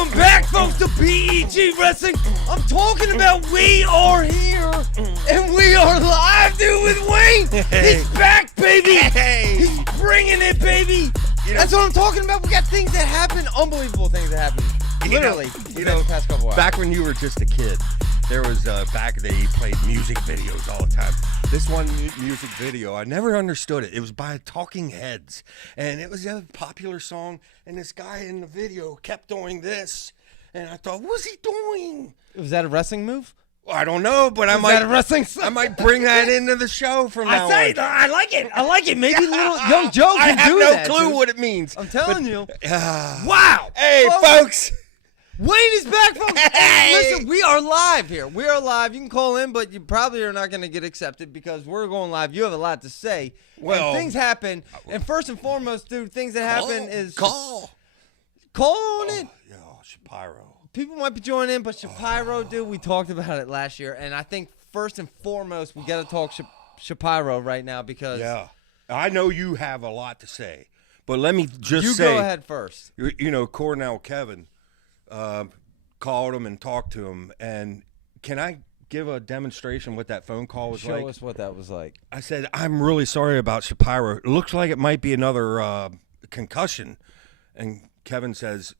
Welcome back, folks, to PEG Wrestling. I'm talking about we are here, and we are live, dude, with Wayne. He's back, baby. He's bringing it, baby. That's what I'm talking about. We got things that happen, unbelievable things that happen. Literally, the past couple hours. Back when you were just a kid, there was they played music videos all the time. This one music video, I never understood it. It was by Talking Heads, and it was a popular song, and this guy in the video kept doing this, and I thought, what's he doing? Was that a wrestling move? Well, I don't know, but I might bring that into the show from now on. I like it. I like it. Maybe little young Joe can do that. I have no clue what it means. I'm telling you. Wow. Hey, folks. Wayne is back, folks. Hey. Listen, we are live here. We are live. You can call in, but you probably are not going to get accepted because we're going live. You have a lot to say. Well, and things happen. And first and foremost, dude, things that happen is... Call on it. Yeah, Shapiro. People might be joining in, but Shapiro, dude, we talked about it last year. And I think first and foremost, we got to talk Shapiro right now because... Yeah. I know you have a lot to say, but let me just say... You go ahead first. You know, Cornell Kevin... called him and talked to him, and can I give a demonstration what that phone call was like? Show us what that was like. I said, I'm really sorry about Shapiro. It looks like it might be another concussion. And Kevin says,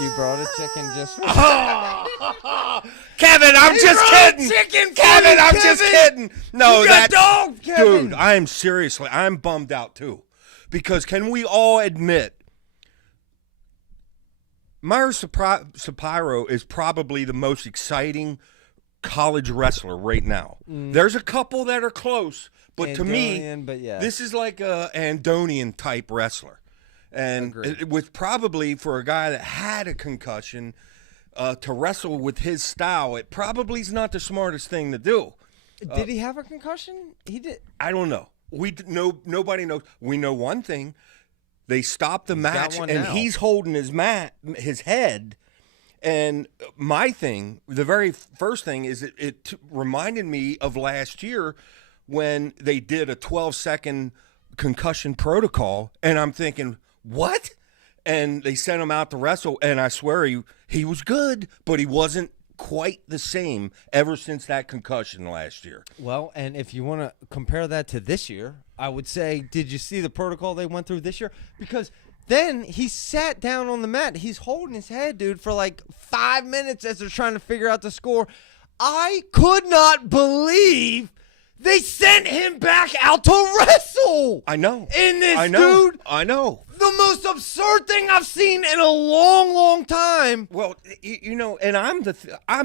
you brought a chicken just for Kevin, I'm just kidding. Kevin, I'm just kidding. No, you got dogs, Kevin. Dude, I'm bummed out too. Because can we all admit, Myers Shapiro is probably the most exciting college wrestler right now. There's a couple that are close, but to me, this is like a Andonian type wrestler. And with probably for a guy that had a concussion to wrestle with his style, it probably is not the smartest thing to do. Did he have a concussion? He did. I don't know. Nobody knows. We know one thing: they stopped the match, and he's holding his head. And my thing, the very first thing, is it reminded me of last year when they did a 12-second concussion protocol, and I'm thinking, what? And they sent him out to wrestle, and I swear he was good, but he wasn't quite the same ever since that concussion last year. Well, and if you want to compare that to this year, I would say, did you see the protocol they went through this year? Because then he sat down on the mat. He's holding his head, dude, for like 5 minutes as they're trying to figure out the score. I could not believe they sent him back out to wrestle. I know. Dude. I know. The most absurd thing I've seen in a long, long time. Well, you know, and I'm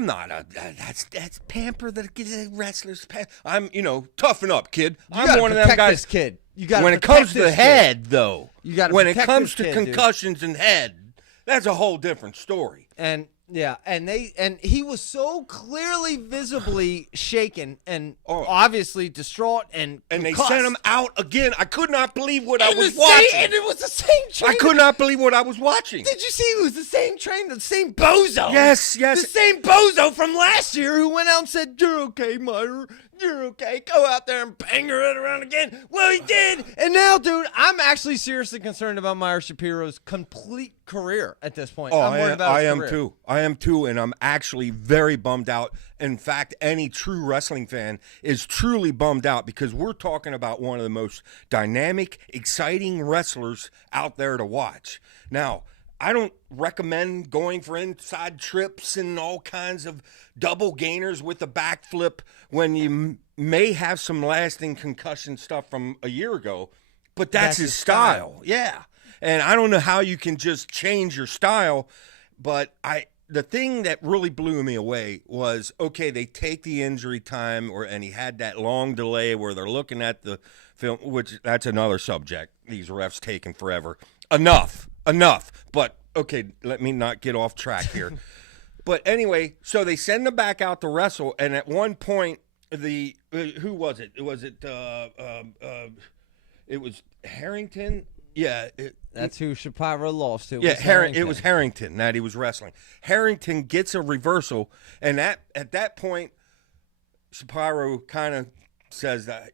not that's pamper the wrestlers. I'm, toughen up, kid. I'm one of them guys. This kid. You got when it comes to the head, though. You got when it comes to concussions and head, that's a whole different story. And yeah, and he was so clearly visibly shaken and obviously distraught and they sent him out again. I could not believe what I was watching. And it was the same trainer. I could not believe what I was watching. Did you see it was the same trainer, the same bozo? Yes. The same bozo from last year who went out and said, "You're okay, Meyer. You're okay. Go out there and bang her head around again." Well, he did. And now, dude, I'm actually seriously concerned about Meyer Shapiro's complete career at this point. I'm worried about his career. I am too, and I'm actually very bummed out. In fact, any true wrestling fan is truly bummed out because we're talking about one of the most dynamic, exciting wrestlers out there to watch. Now, I don't recommend going for inside trips and all kinds of double gainers with a backflip when you may have some lasting concussion stuff from a year ago, but that's his style. Yeah. And I don't know how you can just change your style, but the thing that really blew me away was, okay, they take the injury time and he had that long delay where they're looking at the film, which that's another subject. These refs taking forever. Enough. But, okay, let me not get off track here. But anyway, so they send him back out to wrestle, and at one point, who was it? It was Harrington. Yeah. That's who Shapiro lost to. Yeah, it was Harrington that he was wrestling. Harrington gets a reversal, and at that point, Shapiro kind of says that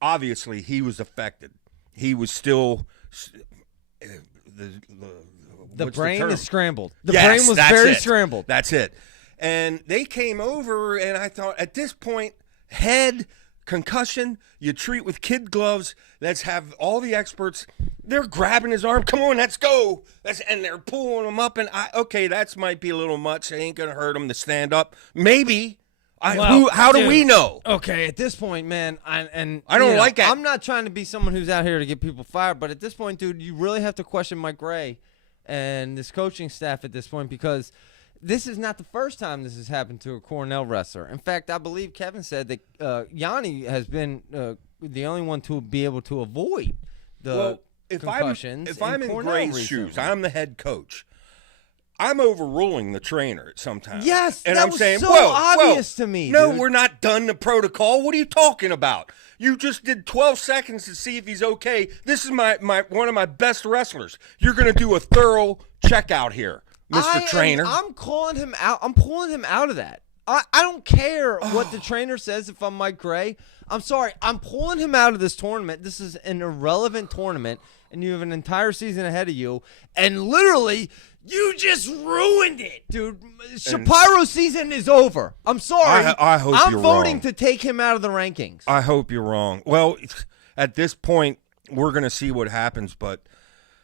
obviously he was affected. He was still The what's brain term? is scrambled. The Yes, brain was that's very it. scrambled. That's it. And they came over, and I thought, at this point, head, concussion, you treat with kid gloves. Let's have all the experts. They're grabbing his arm. Come on, let's go. And they're pulling him up. And okay, that might be a little much. It ain't going to hurt him to stand up. Maybe. How do we know? Okay, at this point, man, I don't like it. I'm not trying to be someone who's out here to get people fired, but at this point, dude, you really have to question Mike Gray and this coaching staff at this point, because this is not the first time this has happened to a Cornell wrestler. In fact, I believe Kevin said that Yanni has been the only one to be able to avoid the concussions. If I'm in Cornell Gray's recently. shoes, I'm the head coach. I'm overruling the trainer sometimes. Yes, and that I'm was saying, so whoa, obvious to me, No, dude. we're not done the protocol. What are you talking about? You just did 12 seconds to see if he's okay. This is my one of my best wrestlers. You're going to do a thorough checkout here, Mr. Trainer. I'm calling him out. I'm pulling him out of that. I don't care what the trainer says if I'm Mike Gray. I'm sorry. I'm pulling him out of this tournament. This is an irrelevant tournament, and you have an entire season ahead of you. And literally, you just ruined it, dude. Shapiro's season is over. I'm sorry. I hope I'm you're voting wrong. to take him out of the rankings. I hope you're wrong. Well, at this point, we're going to see what happens. But,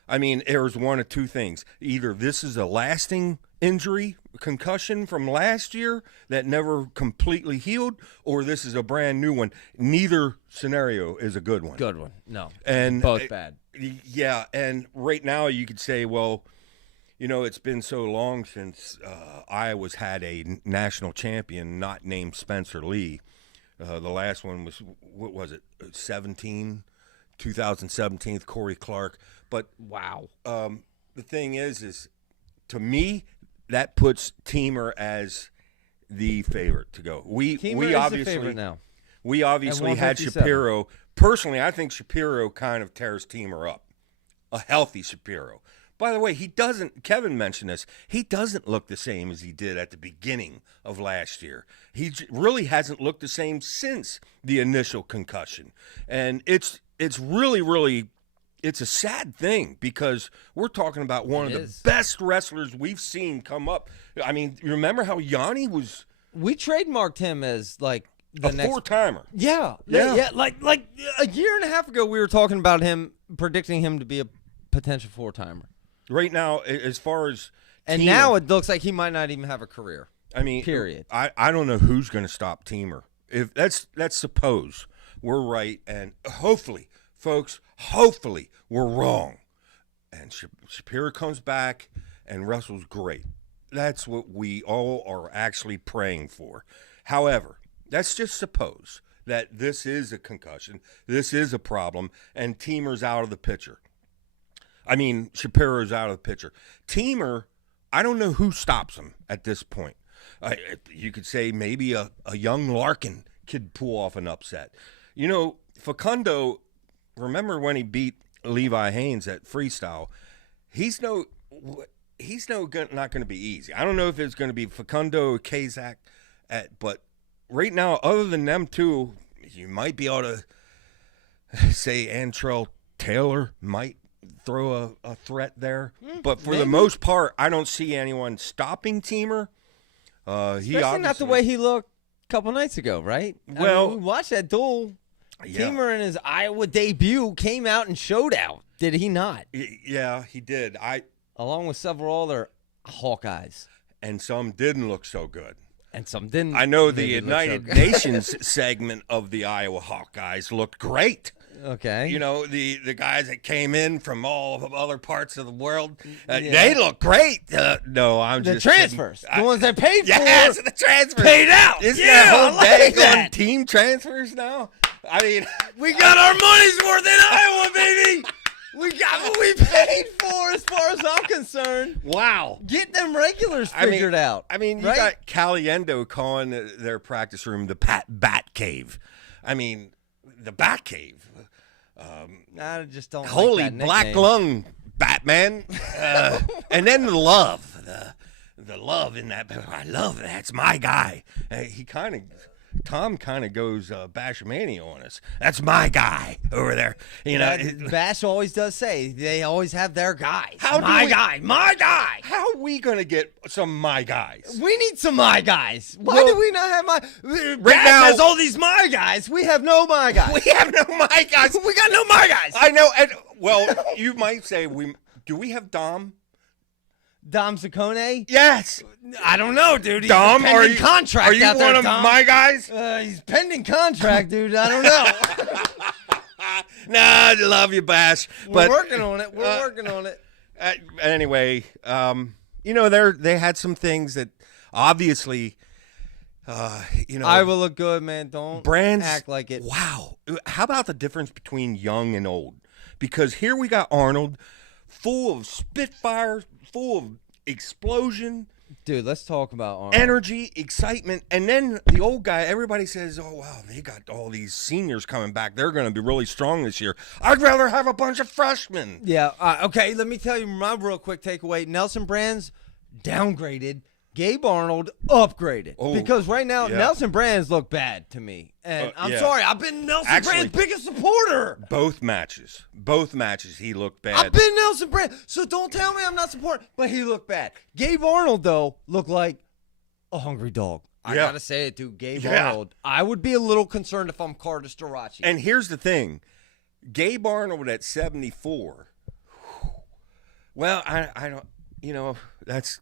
I mean, there's one of two things. Either this is a lasting injury, concussion from last year that never completely healed, or this is a brand new one. Neither scenario is a good one. Good one. No. And both bad. Yeah, and right now you could say, well, you know, it's been so long since Iowa's had a national champion not named Spencer Lee. The last one was, what was it, 2017, Corey Clark. But Wow. the thing is to me, that puts Teamer as the favorite to go. Teamer is obviously the favorite now. We obviously had 157. Shapiro. Personally, I think Shapiro kind of tears Teamer up. A healthy Shapiro. By the way, Kevin mentioned this, he doesn't look the same as he did at the beginning of last year. He really hasn't looked the same since the initial concussion. And it's really, really, it's a sad thing because we're talking about one of the best wrestlers we've seen come up. I mean, you remember how Yanni was... We trademarked him as, like, the next four-timer. Yeah. Like a year and a half ago, we were talking about him, predicting him to be a potential four-timer. Right now, as far as and Teamer, now it looks like he might not even have a career. I mean, period. I don't know who's going to stop Teamer. If let's suppose we're right, and hopefully, folks, we're wrong, and Shapiro comes back and wrestles great. That's what we all are actually praying for. However, let's just suppose that this is a concussion, this is a problem, and Teamer's out of the picture. I mean, Shapiro's out of the picture. Teamer, I don't know who stops him at this point. You could say maybe a young Larkin could pull off an upset. You know, Facundo, remember when he beat Levi Haynes at freestyle? He's not going to be easy. I don't know if it's going to be Facundo or Kazak, but right now, other than them two, you might be able to say Antrell Taylor might throw a threat there. But for the most part, I don't see anyone stopping Teamer. Especially not the way he looked a couple nights ago, right? Well, we watched that duel. Yeah. Teamer in his Iowa debut came out and showed out. Did he not? Yeah, he did. Along with several other Hawkeyes. And some didn't look so good. And some didn't. I know the United Nations segment of the Iowa Hawkeyes looked great. Okay. You know, the guys that came in from all of other parts of the world, they look great. No, I'm the just transfers. kidding. The ones they paid for. Yes, the transfers. Paid out. Isn't that whole I like day on team transfers now? I mean, we got our money's worth in Iowa, baby. We got what we paid for as far as I'm concerned. Wow. Get them regulars figured out. I mean, you got Caliendo calling their practice room the Bat Cave. I mean, the Bat Cave. I just don't Holy like that black nickname. lung, Batman. And then the love. The love in that. I love that. That's my guy. He kind of Tom kind of goes Bashmania on us. That's my guy over there. You know, Bash always does say they always have their guys. My guy. How are we going to get some my guys? We need some my guys. Why Well, do we not have my? right now has all these my guys. We have no my guys. We have no my guys. We got no my guys. I know. And, well, you might say do we have Dom? Dom Ciccone? Yes. I don't know, dude. He's Dom, pending contract are you out there, one of Dom. my guys? He's pending contract, dude. I don't know. Nah, I love you, Bash. We're working on it. We're working on it. Anyway, you know, they had some things that obviously, you know. I will look good, man. Don't brands act like it. Wow. How about the difference between young and old? Because here we got Arnold, full of spitfire, full of explosion, Dude, let's talk about Arnold. energy, excitement, and then the old guy, everybody says, oh, wow, they got all these seniors coming back. They're going to be really strong this year. I'd rather have a bunch of freshmen. Yeah. Okay, let me tell you my real quick takeaway. Nelson Brands downgraded. Gabe Arnold upgraded. Oh, because right now, yeah. Nelson Brands look bad to me. And I'm yeah. sorry, I've been Nelson Actually, Brands' biggest supporter. Both matches, he looked bad. I've been Nelson Brands. So don't tell me I'm not supporting. But he looked bad. Gabe Arnold, though, looked like a hungry dog. I Yeah. got to say it, dude. Gabe Yeah. Arnold. I would be a little concerned if I'm Carter Starachi. And here's the thing. Gabe Arnold at 74. Well, I don't, you know, that's...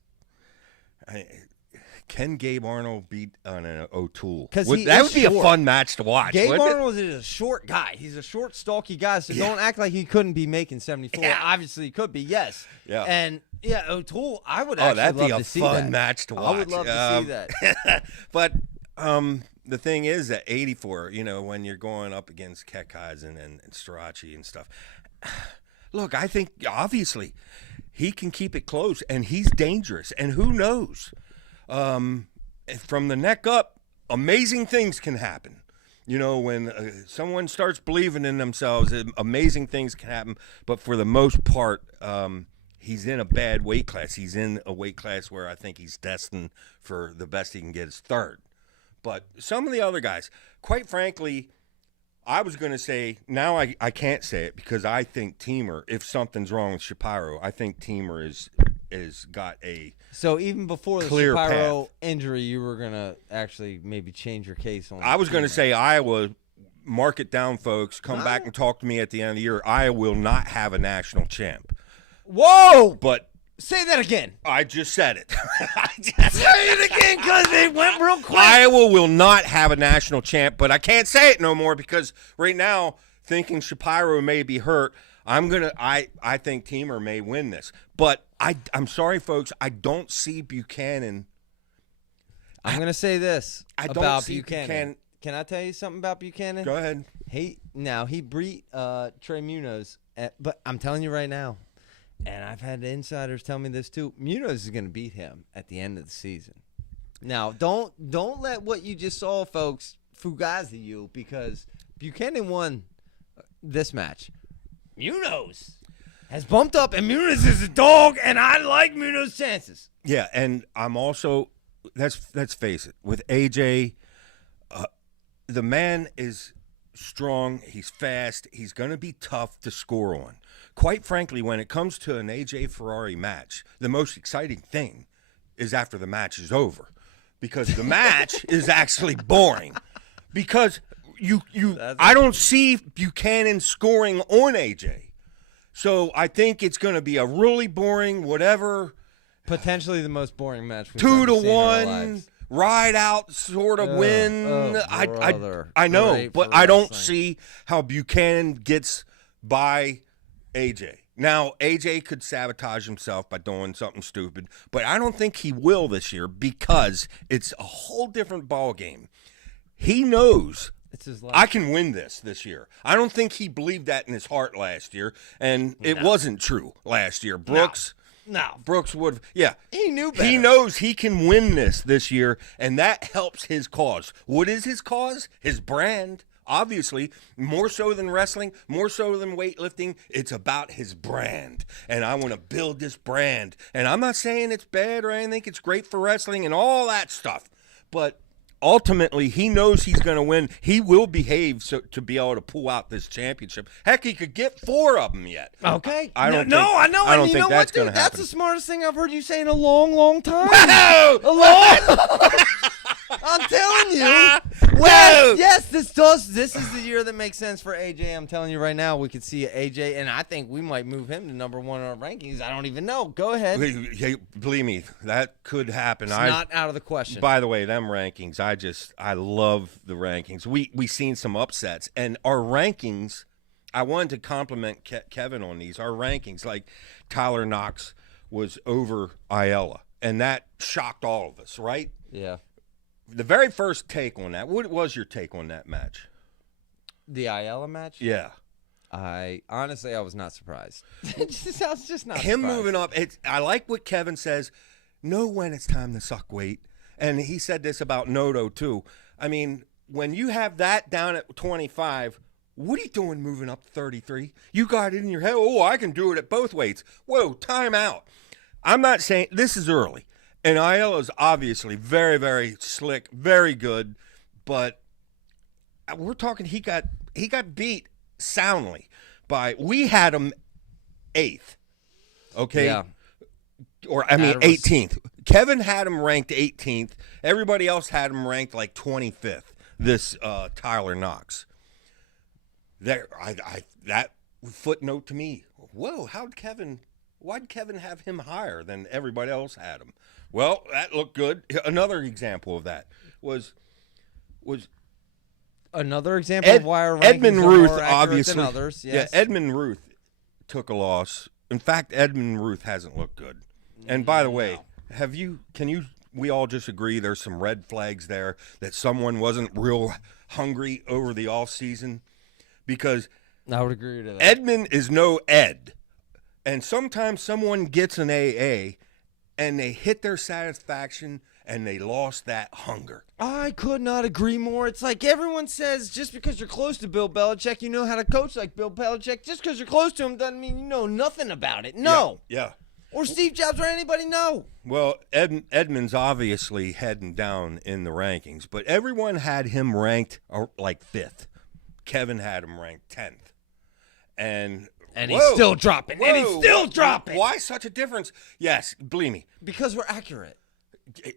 Can Gabe Arnold beat an O'Toole? Because That would be a fun match to watch. Gabe wouldn't it? Arnold is a short guy. He's a short, stalky guy, so don't act like he couldn't be making 74. Yeah. Obviously, he could be, yes. Yeah. And, yeah, O'Toole, I would Oh, actually that'd love be a to see fun that. match to watch. I would love to see that. But the thing is that 84, you know, when you're going up against Kekheisen and Starachi and stuff, look, I think obviously he can keep it close, and he's dangerous. And who knows? From the neck up, amazing things can happen. You know, when someone starts believing in themselves, amazing things can happen. But for the most part, he's in a bad weight class. He's in a weight class where I think he's destined for the best he can get is third. But some of the other guys, quite frankly, I was going to say, now I can't say it because I think Teamer, if something's wrong with Shapiro, I think Teamer is got a So even before the clear Shapiro path. injury, you were going to actually maybe change your case on I was going to Teamer. say Iowa, mark it down, folks. Come back and talk to me at the end of the year. Iowa will not have a national champ. Whoa! But Say that again. I just said it. Say it again because it went real quick. Iowa will not have a national champ, but I can't say it no more because right now, thinking Shapiro may be hurt, I think Teamer may win this. But I'm sorry, folks, I don't see Buchanan. I'm going to say this I don't about see Buchanan. Can I tell you something about Buchanan? Go ahead. He beat Trey Munoz, but I'm telling you right now, and I've had insiders tell me this too, Munoz is going to beat him at the end of the season. Now, don't let what you just saw, folks, fugazi you, because Buchanan won this match. Munoz has bumped up, and Munoz is a dog, and I like Munoz's chances. Yeah, and I'm also let's face it, with AJ, the man is strong, he's fast, he's going to be tough to score on. Quite frankly, when it comes to an AJ Ferrari match, the most exciting thing is after the match is over, because the match is actually boring. Because I don't see Buchanan scoring on AJ. So I think it's going to be a really boring whatever. Potentially the most boring match we've ever 2 to seen in our 1 lives. ride out sort of win. Brother. I know, Great but for I don't wrestling. see how Buchanan gets by AJ. Now, AJ could sabotage himself by doing something stupid, but I don't think he will this year because it's a whole different ball game. He knows It's his life. I can win this year. I don't think he believed that in his heart last year, and it wasn't true last year. Brooks would, yeah. He knew better. He knows he can win this year, and that helps his cause. What is his cause? His brand. Obviously, more so than wrestling, more so than weightlifting, it's about his brand. And I want to build this brand. And I'm not saying it's bad or anything. It's great for wrestling and all that stuff. But ultimately, he knows he's going to win. He will behave to be able to pull out this championship. Heck, he could get 4 of them yet. Okay. I don't I know. I don't and think that's going to happen. That's the smartest thing I've heard you say in a long, long time. Whoa! A long. I'm telling you. Well, yes, this is the year that makes sense for AJ. I'm telling you right now, we could see AJ, and I think we might move him to number 1 in our rankings. I don't even know. Go ahead. Believe me, that could happen. It's not out of the question. By the way, them rankings, I love the rankings. We seen some upsets, and our rankings. I wanted to compliment Kevin on these. Our rankings, like Tyler Knox was over Ayala, and that shocked all of us, right? Yeah. The very first take on that. What was your take on that match? The Ayala match? Yeah. I was not surprised. I was just not Him surprised. moving up. I like what Kevin says. Know when it's time to suck weight. And he said this about Noto, too. I mean, when you have that down at 25, what are you doing moving up to 33? You got it in your head, I can do it at both weights. Whoa, time out. I'm not saying this is early. And Ayala's obviously very, very slick, very good, but we're talking he got beat soundly by we had him 8th. Okay? Yeah. Or 18th. Kevin had him ranked 18th. Everybody else had him ranked like 25th. This Tyler Knox. That footnote to me. Whoa, why'd Kevin have him higher than everybody else had him? Well, that looked good. Another example of that was another example of why our rankings Edmund are Ruth, more accurate obviously. than others. Yes. Yeah, Edmund Ruth took a loss. In fact, Edmund Ruth hasn't looked good. And by the way, we all just agree there's some red flags there that someone wasn't real hungry over the off season? Because I would agree to that. Edmund is no Ed. And sometimes someone gets an AA and they hit their satisfaction and they lost that hunger. I could not agree more. It's like everyone says just because you're close to Bill Belichick, you know how to coach like Bill Belichick. Just because you're close to him doesn't mean you know nothing about it. No. Yeah. Or Steve Jobs or anybody, no. Well, Edmund's obviously heading down in the rankings, but everyone had him ranked like 5th. Kevin had him ranked 10th. And he's still dropping. Why such a difference? Yes, believe me. Because we're accurate.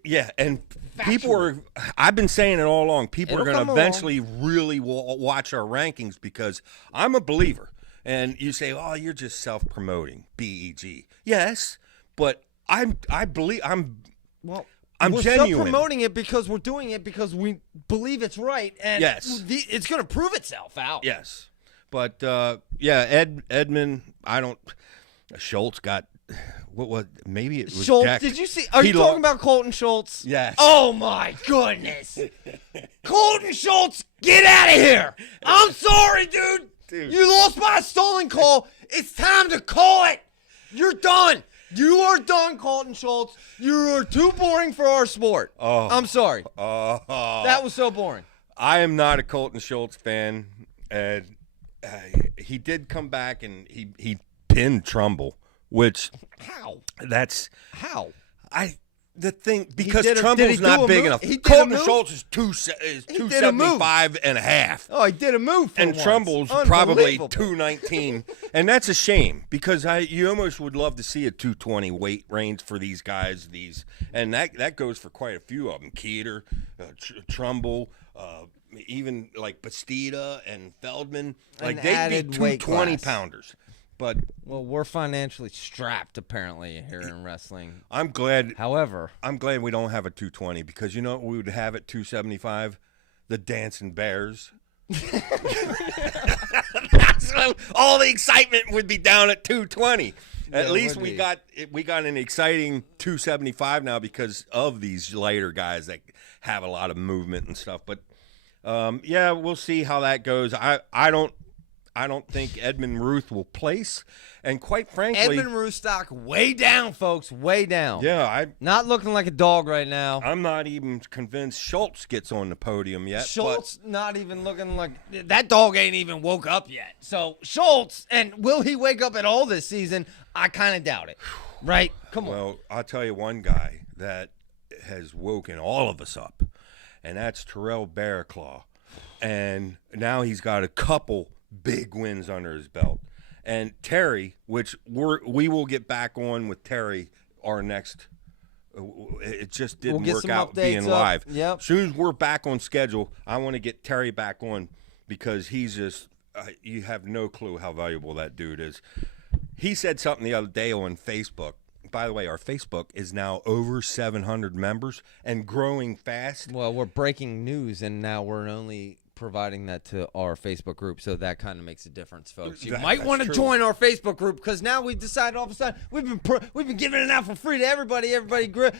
Yeah, and Factual. I've been saying it all along, people It'll are going come to eventually really watch our rankings because I'm a believer. And you say, you're just self-promoting, BEG. Yes, but I believe I'm we're genuine. Promoting it because we're doing it because we believe it's right, and yes, it's going to prove itself out. Yes, but Edmund, Schultz got what was maybe it was Schultz. Jack. Did you see? Are you talking about Colton Schultz? Yes. Oh my goodness, Colton Schultz, get out of here! I'm sorry, dude. You lost by a stolen call. It's time to call it. You're done. You are done, Colton Schultz. You are too boring for our sport. Oh. I'm sorry. That was so boring. I am not a Colton Schultz fan, and he did come back and he pinned Trumbull, which the thing because Trumbull's not big enough. Colton Schultz is 275 and a half. Oh, he did a move for and once. Trumbull's probably 219, and that's a shame because you almost would love to see a 220 weight range for these guys. And that goes for quite a few of them. Keeter, Trumbull, even like Bastida and Feldman, like they'd be 220 pounders. But we're financially strapped apparently here in wrestling. I'm glad. However, I'm glad we don't have a 220 because you know what we would have at 275? The Dancing Bears. All the excitement would be down at 220. At least we got an exciting 275 now because of these lighter guys that have a lot of movement and stuff. But we'll see how that goes. I don't think Edmund Ruth will place, and quite frankly, Edmund Ruth stock way down, folks, way down. Yeah, not looking like a dog right now. I'm not even convinced Schultz gets on the podium yet. Schultz not even looking like that dog ain't even woke up yet. So Schultz, and will he wake up at all this season? I kind of doubt it. Right? Come on. Well, I'll tell you one guy that has woken all of us up, and that's Terrell Barraclough. And now he's got a couple big wins under his belt. And Terry, which we will get back on with Terry, our next. It just didn't work out being live. Yep. As soon as we're back on schedule, I want to get Terry back on because he's just you have no clue how valuable that dude is. He said something the other day on Facebook. By the way, our Facebook is now over 700 members and growing fast. Well, we're breaking news, and now we're only providing that to our Facebook group, so that kind of makes a difference, folks. You might want to join our Facebook group because now we've decided all of a sudden we've been giving it out for free to every group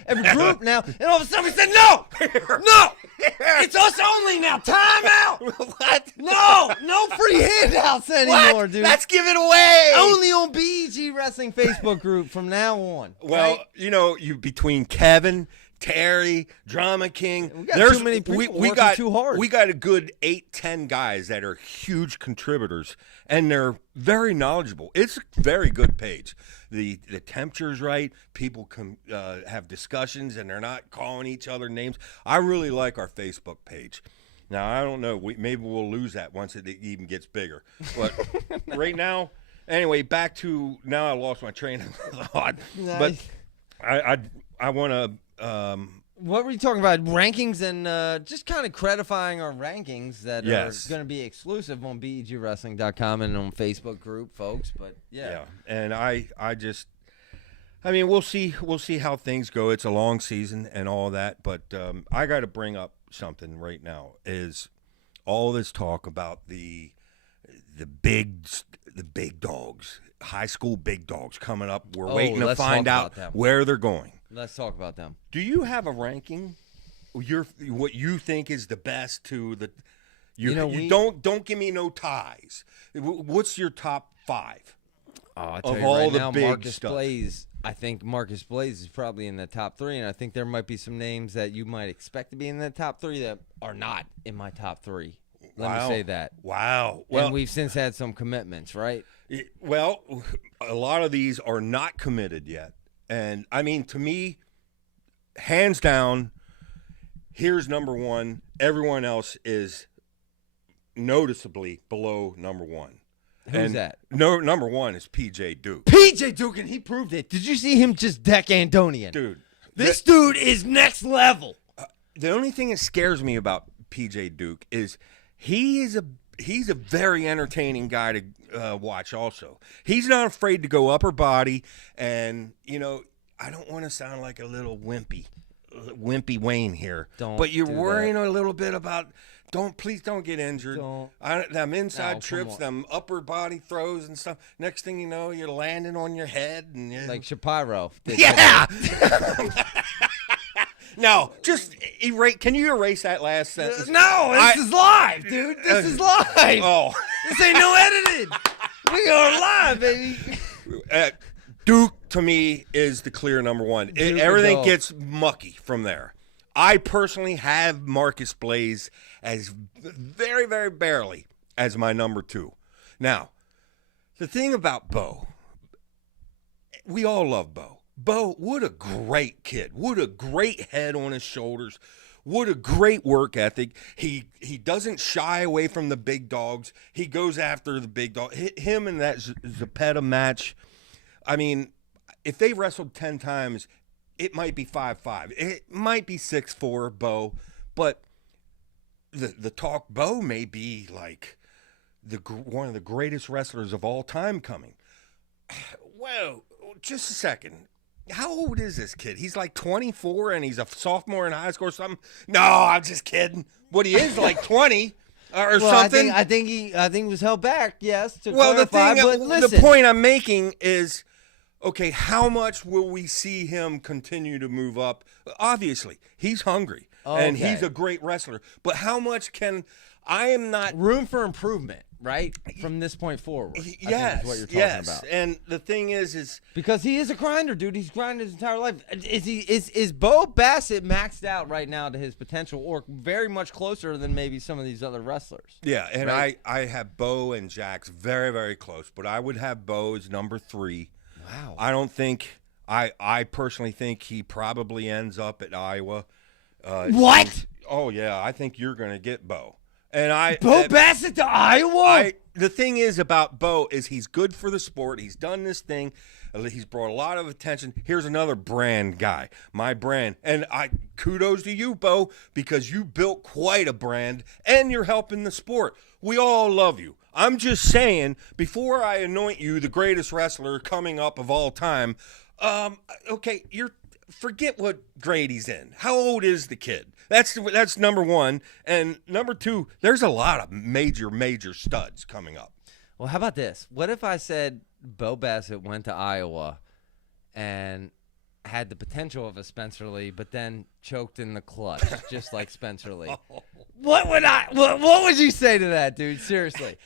now, and all of a sudden we said no, it's us only now. Time out. What? No free handouts anymore, What? dude. Let's give it away. Only on BEG Wrestling Facebook group from now on. Well, right? you between Kevin, Terry, Drama King. We got too many people working too hard. We got a good 8-10 guys that are huge contributors, and they're very knowledgeable. It's a very good page. The temperature's right. People can have discussions, and they're not calling each other names. I really like our Facebook page. Now, I don't know. Maybe we'll lose that once it even gets bigger. But right now, anyway, back to now I lost my train of thought. Nice. But I want to what were you talking about? Rankings and just kind of credifying our rankings that are going to be exclusive on BEGWrestling.com and on Facebook group, folks. But yeah. And we'll see how things go. It's a long season and all that, but I got to bring up something right now. Is all this talk about the big dogs, high school big dogs coming up? We're waiting to find out where they're going. Let's talk about them. Do you have a ranking? What you think is the best to the? Don't give me no ties. What's your top 5? I tell you right now, Marcus Blaze. I think Marcus Blaze is probably in the top 3, and I think there might be some names that you might expect to be in the top 3 that are not in my top 3. Let me say that. Wow. Well, and we've since had some commitments, right? Well, a lot of these are not committed yet. And, I mean, to me, hands down, here's number 1. Everyone else is noticeably below number 1. Who's that? No, number 1 is P.J. Duke. P.J. Duke, and he proved it. Did you see him just deck Antonian? Dude. This dude is next level. The only thing that scares me about P.J. Duke is he's a very entertaining guy to watch also. He's not afraid to go upper body, and, I don't want to sound like a little wimpy Wayne here. But you're worrying a little bit about please don't get injured. Them inside trips, them upper body throws and stuff. Next thing you know, you're landing on your head. And like Shapiro. Yeah! No, just erase. Can you erase that last sentence? No, this is live, dude. This is live. Oh. This ain't no edited. We are live, baby. Duke, to me, is the clear number 1. Everything gets mucky from there. I personally have Marcus Blaze as very, very barely as my number 2. Now, the thing about Bo, we all love Bo. Bo, what a great kid. What a great head on his shoulders. What a great work ethic. He doesn't shy away from the big dogs. He goes after the big dog. Him in that Zepeda match, I mean, if they wrestled 10 times, it might be 5-5. It might be 6-4, Bo. But the talk Bo may be like one of the greatest wrestlers of all time coming. Whoa, just a second. How old is this kid? He's like 24 and he's a sophomore in high school or something? No, I'm just kidding. What he is, like 20 or something? I think he was held back, yes, to clarify, the point I'm making is, okay, how much will we see him continue to move up? Obviously, he's hungry and he's a great wrestler. But how much I am not... Room for improvement. Right? From this point forward. Yes. Is what you're talking about. And the thing is because he is a grinder, dude. He's grinded his entire life. Is Bo Bassett maxed out right now to his potential, or very much closer than maybe some of these other wrestlers? Yeah, and right? I have Bo and Jax very, very close, but I would have Bo as number 3. Wow. I don't think I personally think he probably ends up at Iowa. What? Oh yeah, I think you're gonna get Bo. And Bo Bassett to Iowa. The thing is about Bo is he's good for the sport. He's done this thing. He's brought a lot of attention. Here's another brand guy, my brand. And kudos to you, Bo, because you built quite a brand and you're helping the sport. We all love you. I'm just saying, before I anoint you the greatest wrestler coming up of all time, okay, forget what grade he's in. How old is the kid? That's number one. And number two, there's a lot of major studs coming up. Well, how about this? What if I said Bo Bassett went to Iowa and had the potential of a Spencer Lee, but then choked in the clutch, just like Spencer Lee? What would you say to that, dude? Seriously.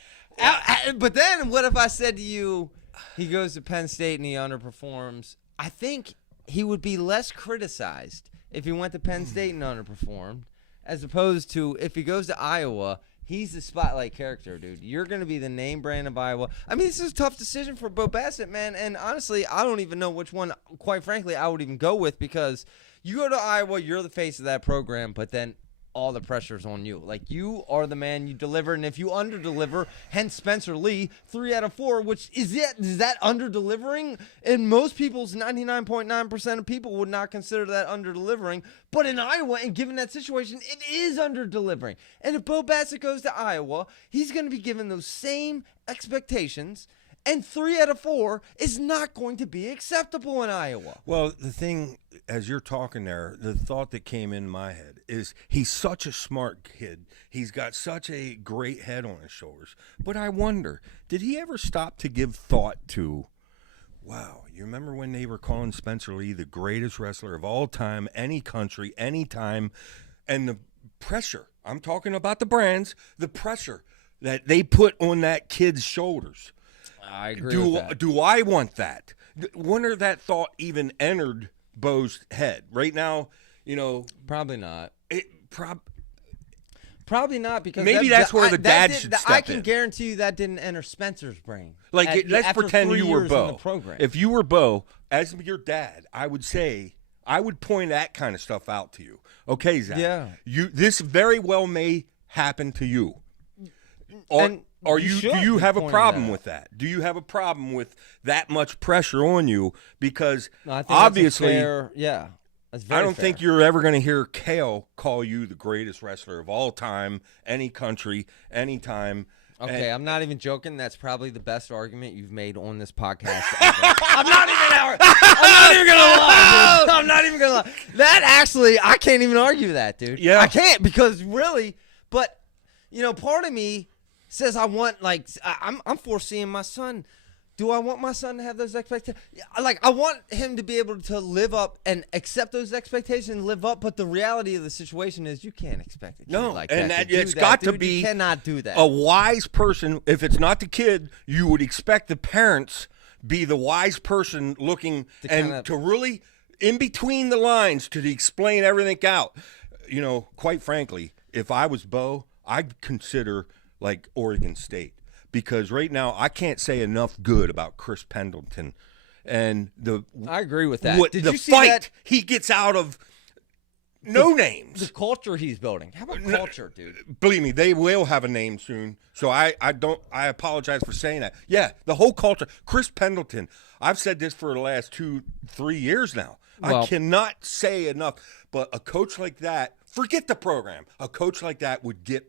But then what if I said to you, he goes to Penn State and he underperforms? I think he would be less criticized if he went to Penn State and underperformed, as opposed to if he goes to Iowa. He's the spotlight character, dude. You're going to be the name brand of Iowa. I mean, this is a tough decision for Bo Bassett, man. And honestly, I don't even know which one, quite frankly, I would even go with, because you go to Iowa, you're the face of that program, but then all the pressure's on you. Like, you are the man, you deliver, and if you under-deliver, hence Spencer Lee, 3 out of 4, which is that under-delivering? And most people's 99.9% of people would not consider that under-delivering, but in Iowa, and given that situation, it is under-delivering. And if Bo Bassett goes to Iowa, he's going to be given those same expectations, and 3 out of 4 is not going to be acceptable in Iowa. Well, the thing, as you're talking there, the thought that came in my head is he's such a smart kid. He's got such a great head on his shoulders. But I wonder, did he ever stop to give thought to, wow, you remember when they were calling Spencer Lee the greatest wrestler of all time, any country, any time, and the pressure, I'm talking about the brands, the pressure that they put on that kid's shoulders. I agree with that. Do I want that? Wonder that thought even entered Bo's head. Right now, Probably not. Probably not, because maybe that's where the dad should step in. I can guarantee you that didn't enter Spencer's brain. Like, let's pretend you were Bo. Program. If you were Bo, as your dad, I would point that kind of stuff out to you. Okay, Zach. Yeah. This very well may happen to you. Do you have a problem with that? Do you have a problem with that much pressure on you? Because obviously, I don't think you're ever going to hear Kale call you the greatest wrestler of all time, any country, anytime. Okay, I'm not even joking. That's probably the best argument you've made on this podcast ever. I'm not even gonna lie, dude. I'm not even gonna lie. That actually, I can't even argue that, dude. Yeah, I can't, because really, but part of me says I'm foreseeing my son. Do I want my son to have those expectations? Like, I want him to be able to live up and accept those expectations, live up. But the reality of the situation is, you can't expect it. No, like and that it's got to be. You cannot do that. A wise person. If it's not the kid, you would expect the parents be the wise person looking to really in between the lines to explain everything out. Quite frankly, if I was Bo, I'd consider like Oregon State. Because right now, I can't say enough good about Chris Pendleton, and I agree with that. Did the you see fight that? He gets out of no names. The culture he's building. How about culture, dude? Believe me, they will have a name soon. So I apologize for saying that. Yeah, the whole culture. Chris Pendleton. I've said this for the last 2-3 years now. I cannot say enough. But a coach like that, forget the program. A coach like that would get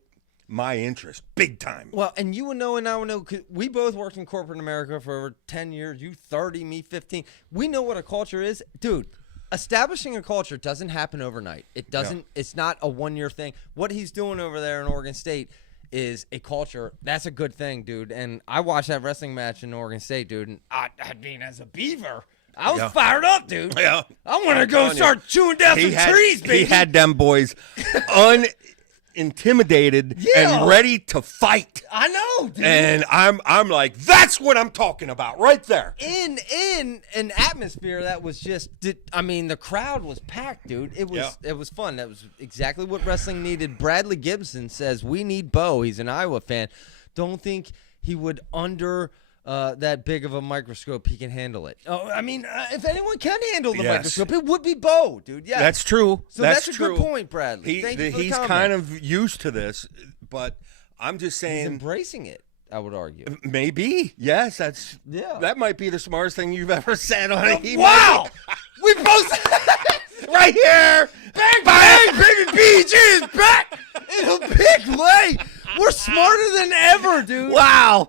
my interest big time. Well, and you would know and I would know, 'cause we both worked in corporate America for over 10 years. You 30, me 15. We know what a culture is. Dude, establishing a culture doesn't happen overnight. It doesn't. It's not a one-year thing. What he's doing over there in Oregon State is a culture. That's a good thing, dude. And I watched that wrestling match in Oregon State, dude, and I mean, as a Beaver, I was fired up, dude. Yeah. I want to go start chewing down some trees, baby. He had them boys intimidated and ready to fight. I know, dude. And I'm like, that's what I'm talking about right there. In an atmosphere that was just, the crowd was packed, dude. It was fun. That was exactly what wrestling needed. Bradley Gibson says we need Bo. He's an Iowa fan. Don't think he would that big of a microscope, he can handle it. Oh, I mean, if anyone can handle the microscope, it would be Bo, dude. Yeah, that's true. So that's a good point, Bradley. Thank you for the he's comment. kind of used to this, but I'm just saying he's embracing it. I would argue. Maybe. Yes, that might be the smartest thing you've ever said on it. Wow! We both right here. Bang, bang, Big BG is back in a big way. We're smarter than ever, dude. Wow.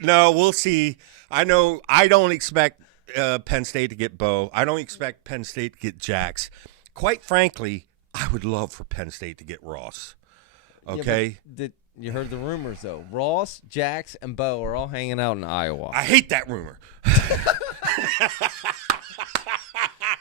No, we'll see. I know I don't expect Penn State to get Bo. I don't expect Penn State to get Jax. Quite frankly, I would love for Penn State to get Ross. Okay? Yeah, you heard the rumors, though. Ross, Jax, and Bo are all hanging out in Iowa. I hate that rumor.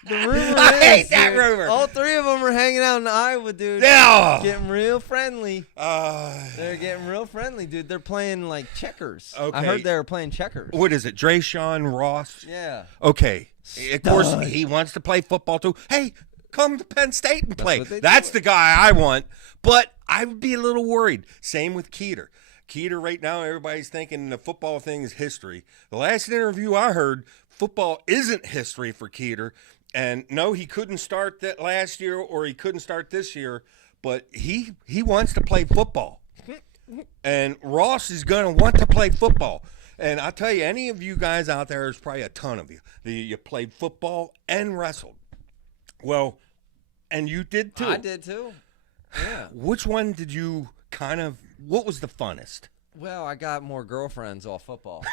The rumor I hate that rumor. All three of them are hanging out in Iowa, dude. Yeah. Getting real friendly. They're getting real friendly, dude. They're playing like checkers. Okay. I heard they were playing checkers. What is it? Drayshawn Ross? Yeah. Okay. Of course, he wants to play football, too. Hey, come to Penn State and play. That's the guy I want. But I would be a little worried. Same with Keeter. Keeter right now, everybody's thinking the football thing is history. The last interview I heard, football isn't history for Keeter. And no, he couldn't start that last year or he couldn't start this year, but he wants to play football. And Ross is going to want to play football. And I'll tell you, any of you guys out there, there's probably a ton of you. You played football and wrestled. Well, and you did too. I did too. Yeah. Which one did you what was the funnest? Well, I got more girlfriends off football.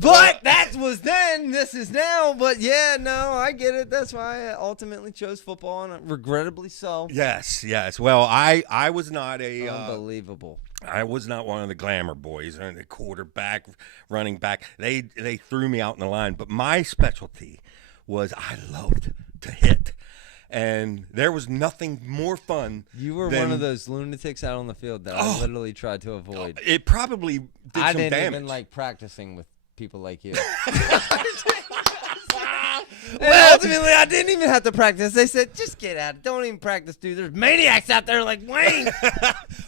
But that was then, this is now. But yeah, no, I get it. That's why I ultimately chose football, and regrettably so. Yes. Well, I was not unbelievable. I was not one of the glamour boys, the quarterback, running back. They threw me out in the line. But my specialty was I loved to hit. And there was nothing more fun. You were one of those lunatics out on the field that I literally tried to avoid. It probably did some damage. I didn't even like practicing with people like you. And ultimately, I didn't even have to practice. They said, just get out. Don't even practice, dude. There's maniacs out there like Wayne.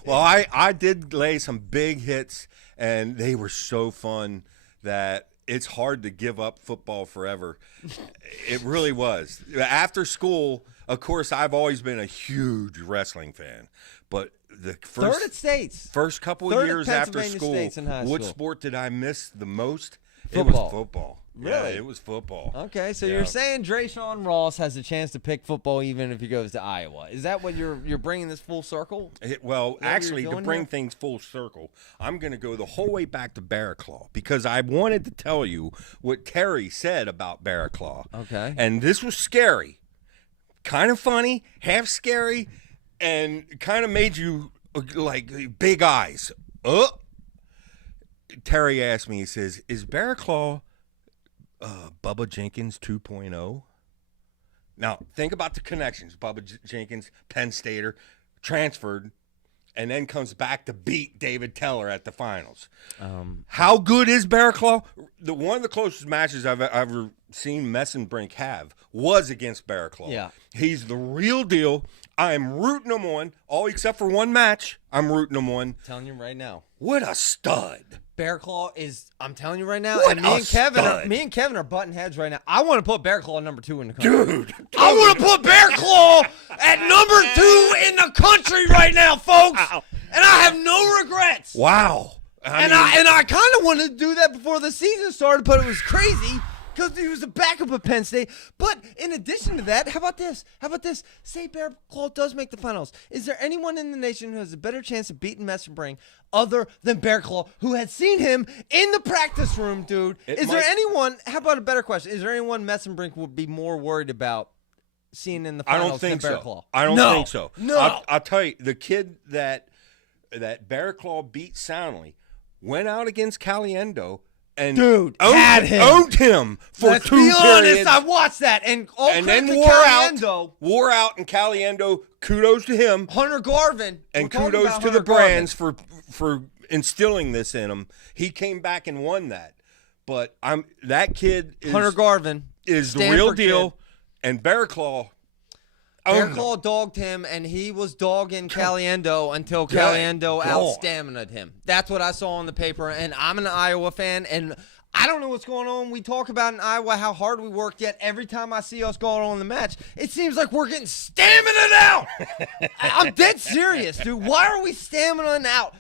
Well, I did lay some big hits, and they were so fun that it's hard to give up football forever. It really was. After school, of course, I've always been a huge wrestling fan. But the first couple of years after school, what sport did I miss the most? Football. It was football. Really? Yeah, it was football. Okay, so you're saying Drayshawn Ross has a chance to pick football even if he goes to Iowa. Is that what you're bringing this full circle? Well, actually, to bring things full circle, I'm going to go the whole way back to Barraclough because I wanted to tell you what Terry said about Barraclough. Okay. And this was scary. Kind of funny, half scary, and kind of made you like big eyes. Terry asked me, he says, is Barraclough Bubba Jenkins 2.0? Now, think about the connections. Bubba Jenkins, Penn Stater, transferred, and then comes back to beat David Teller at the finals. How good is Barraclough? One of the closest matches I've ever seen Messenbrink have was against Barraclough. Yeah. He's the real deal. I'm rooting him on, all except for one match. I'm rooting him on. Telling you right now. What a stud. Barraclough is, I'm telling you right now, What and me and Kevin are butting heads right now. I want to put Barraclough at number 2 in the country. Dude. I want to put Barraclough at number 2 in the country right now, folks. Wow. And I have no regrets. Wow. I kind of wanted to do that before the season started, but it was crazy because he was a backup at Penn State. But in addition to that, how about this? Say Barraclough does make the finals. Is there anyone in the nation who has a better chance of beating Messenbrink other than Barraclough, who had seen him in the practice room, dude? There anyone, how about a better question? Is there anyone Messenbrink would be more worried about seeing in the finals than Barraclough? I don't think so. No. I'll tell you, the kid that Barraclough beat soundly went out against Caliendo and owned him for Let's 2 be honest, periods. I watched that, and then wore out, and Caliendo, kudos to him. Hunter Garvin. And kudos to the Brands for instilling this in him. He came back and won that. But that kid Hunter Garvin is the real deal. Kid. And Barraclough, Barraclough dogged him, and he was dogging Caliendo until Caliendo out-stamina'd him. That's what I saw on the paper, and I'm an Iowa fan, and I don't know what's going on. We talk about in Iowa how hard we work, yet every time I see us go on the match, it seems like we're getting stamina out. I'm dead serious, dude. Why are we stamina out?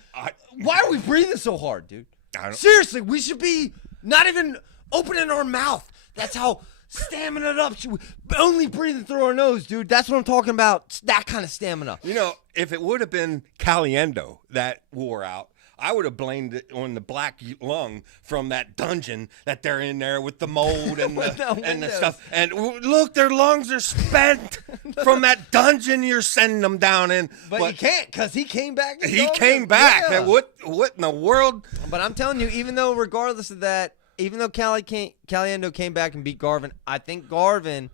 Why are we breathing so hard, dude? Seriously, we should be not even opening our mouth. That's how stamina up. Only breathing through our nose, dude. That's what I'm talking about. That kind of stamina. You know, if it would have been Caliendo that wore out, I would have blamed it on the black lung from that dungeon that they're in there with the mold and the stuff. And look, their lungs are spent from that dungeon you're sending them down in. But he can't, because he came back. He came back. Yeah. What in the world? But I'm telling you, even though regardless of that, even though Caliendo came back and beat Garvin, I think Garvin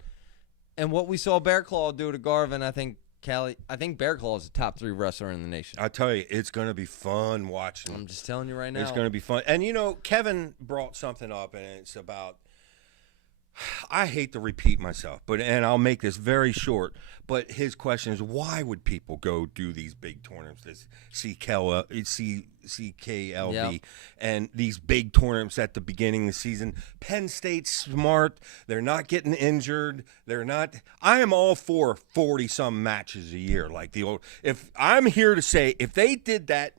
and what we saw Barraclough do to Garvin, I think Barraclough is a top 3 wrestler in the nation. I tell you, it's going to be fun watching. I'm just telling you right now. It's going to be fun. And, you know, Kevin brought something up, and it's about – I hate to repeat myself, and I'll make this very short, but his question is, why would people go do these big tournaments, this CKLV, and these big tournaments at the beginning of the season? Penn State's smart. They're not getting injured. They're not – I am all for 40-some matches a year like the old – if I'm here to say if they did that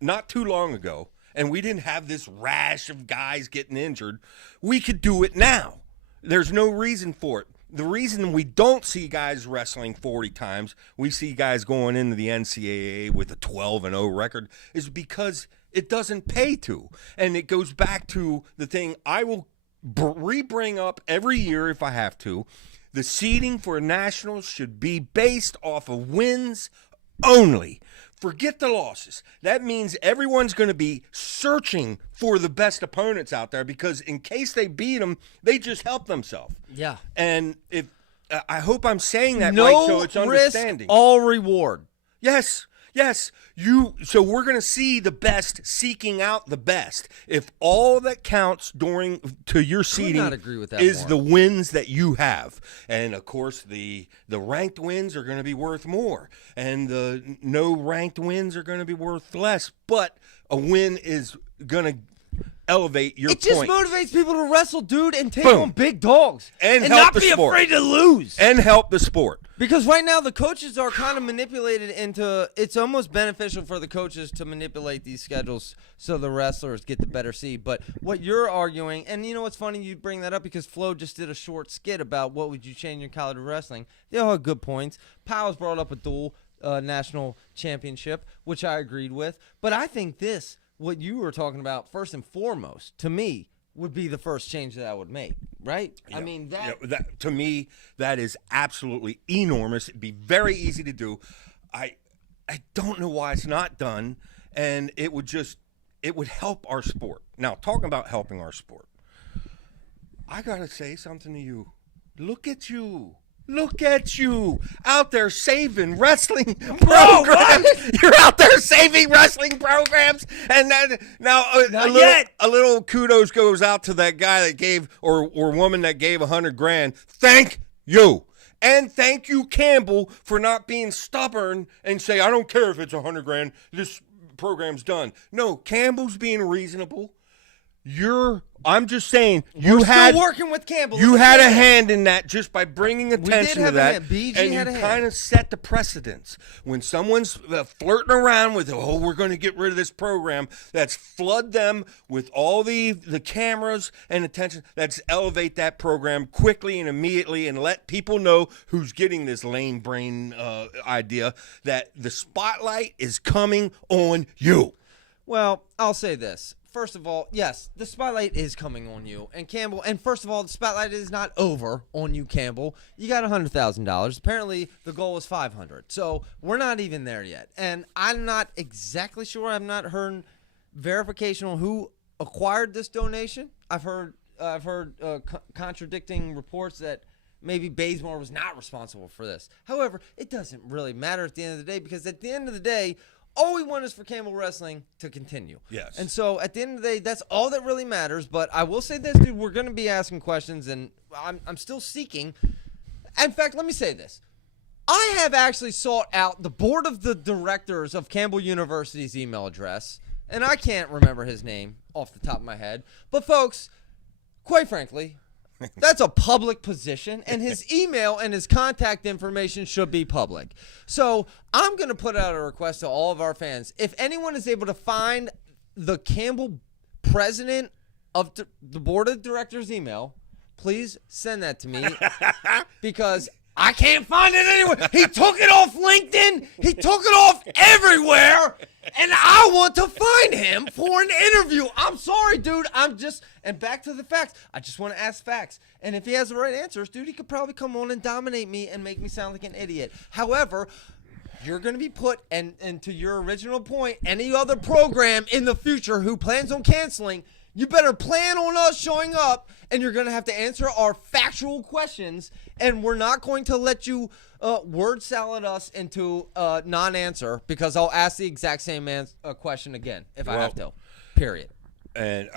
not too long ago and we didn't have this rash of guys getting injured, we could do it now. There's no reason for it. The reason we don't see guys wrestling 40 times, we see guys going into the NCAA with a 12-0 record, is because it doesn't pay to. And it goes back to the thing I will re-bring up every year if I have to. The seeding for nationals should be based off of wins only. Forget the losses. That means everyone's going to be searching for the best opponents out there, because in case they beat them, they just help themselves. Yeah. And if I hope I'm saying that right, so it's understanding. No risk, all reward. Yes. So we're going to see the best seeking out the best. If all that counts to your seeding is the wins that you have, and of course the ranked wins are going to be worth more, and the no ranked wins are going to be worth less. But a win is going to elevate your point. It just motivates people to wrestle, dude, and take on big dogs. And not be afraid to lose. And help the sport. Because right now the coaches are kind of manipulated into – it's almost beneficial for the coaches to manipulate these schedules so the wrestlers get the better seed. But what you're arguing – and you know what's funny? You bring that up because Flo just did a short skit about what would you change in college wrestling. They all had good points. Powell's brought up a dual national championship, which I agreed with. But I think this – what you were talking about, first and foremost, to me, would be the first change that I would make, right? Yeah. I mean, that to me, that is absolutely enormous. It'd be very easy to do. I don't know why it's not done, and it would help our sport. Now, talking about helping our sport, I got to say something to you. Look at you. Look at you out there saving wrestling programs. You're out there saving wrestling programs. And now a little kudos goes out to that guy that gave or woman that gave $100,000. Thank you. And thank you, Campbell, for not being stubborn and say, I don't care if it's $100,000. This program's done. No, Campbell's being reasonable. I'm just saying, We're still working with Campbell. You had a hand in that just by bringing attention to that. BG and had a you hand. kind of set the precedence. When someone's flirting around with, we're going to get rid of this program, that's flood them with all the cameras and attention. That's elevate that program quickly and immediately and let people know who's getting this lame brain idea that the spotlight is coming on you. Well, I'll say this. First of all, yes, the spotlight is coming on you. And Campbell, and first of all, the spotlight is not over on you, Campbell. You got $100,000. Apparently, the goal was $500,000. So we're not even there yet. And I'm not exactly sure. I've not heard verification on who acquired this donation. I've heard contradicting reports that maybe Bazemore was not responsible for this. However, it doesn't really matter at the end of the day, because at the end of the day, all we want is for Campbell Wrestling to continue. Yes. And so at the end of the day, that's all that really matters. But I will say this, dude, we're going to be asking questions, and I'm still seeking. In fact, let me say this. I have actually sought out the board of the directors of Campbell University's email address, and I can't remember his name off the top of my head. But, folks, quite frankly, that's a public position, and his email and his contact information should be public. So I'm going to put out a request to all of our fans. If anyone is able to find the Campbell president of the board of directors email, please send that to me because I can't find it anywhere. He took it off LinkedIn. He took it off everywhere. And I want to find him for an interview. I'm sorry, dude. And back to the facts. I just want to ask facts. And if he has the right answers, dude, he could probably come on and dominate me and make me sound like an idiot. However, you're going to be put, and to your original point, any other program in the future who plans on canceling, you better plan on us showing up, and you're going to have to answer our factual questions, and we're not going to let you word salad us into non-answer because I'll ask the exact same question again if I have to, period. And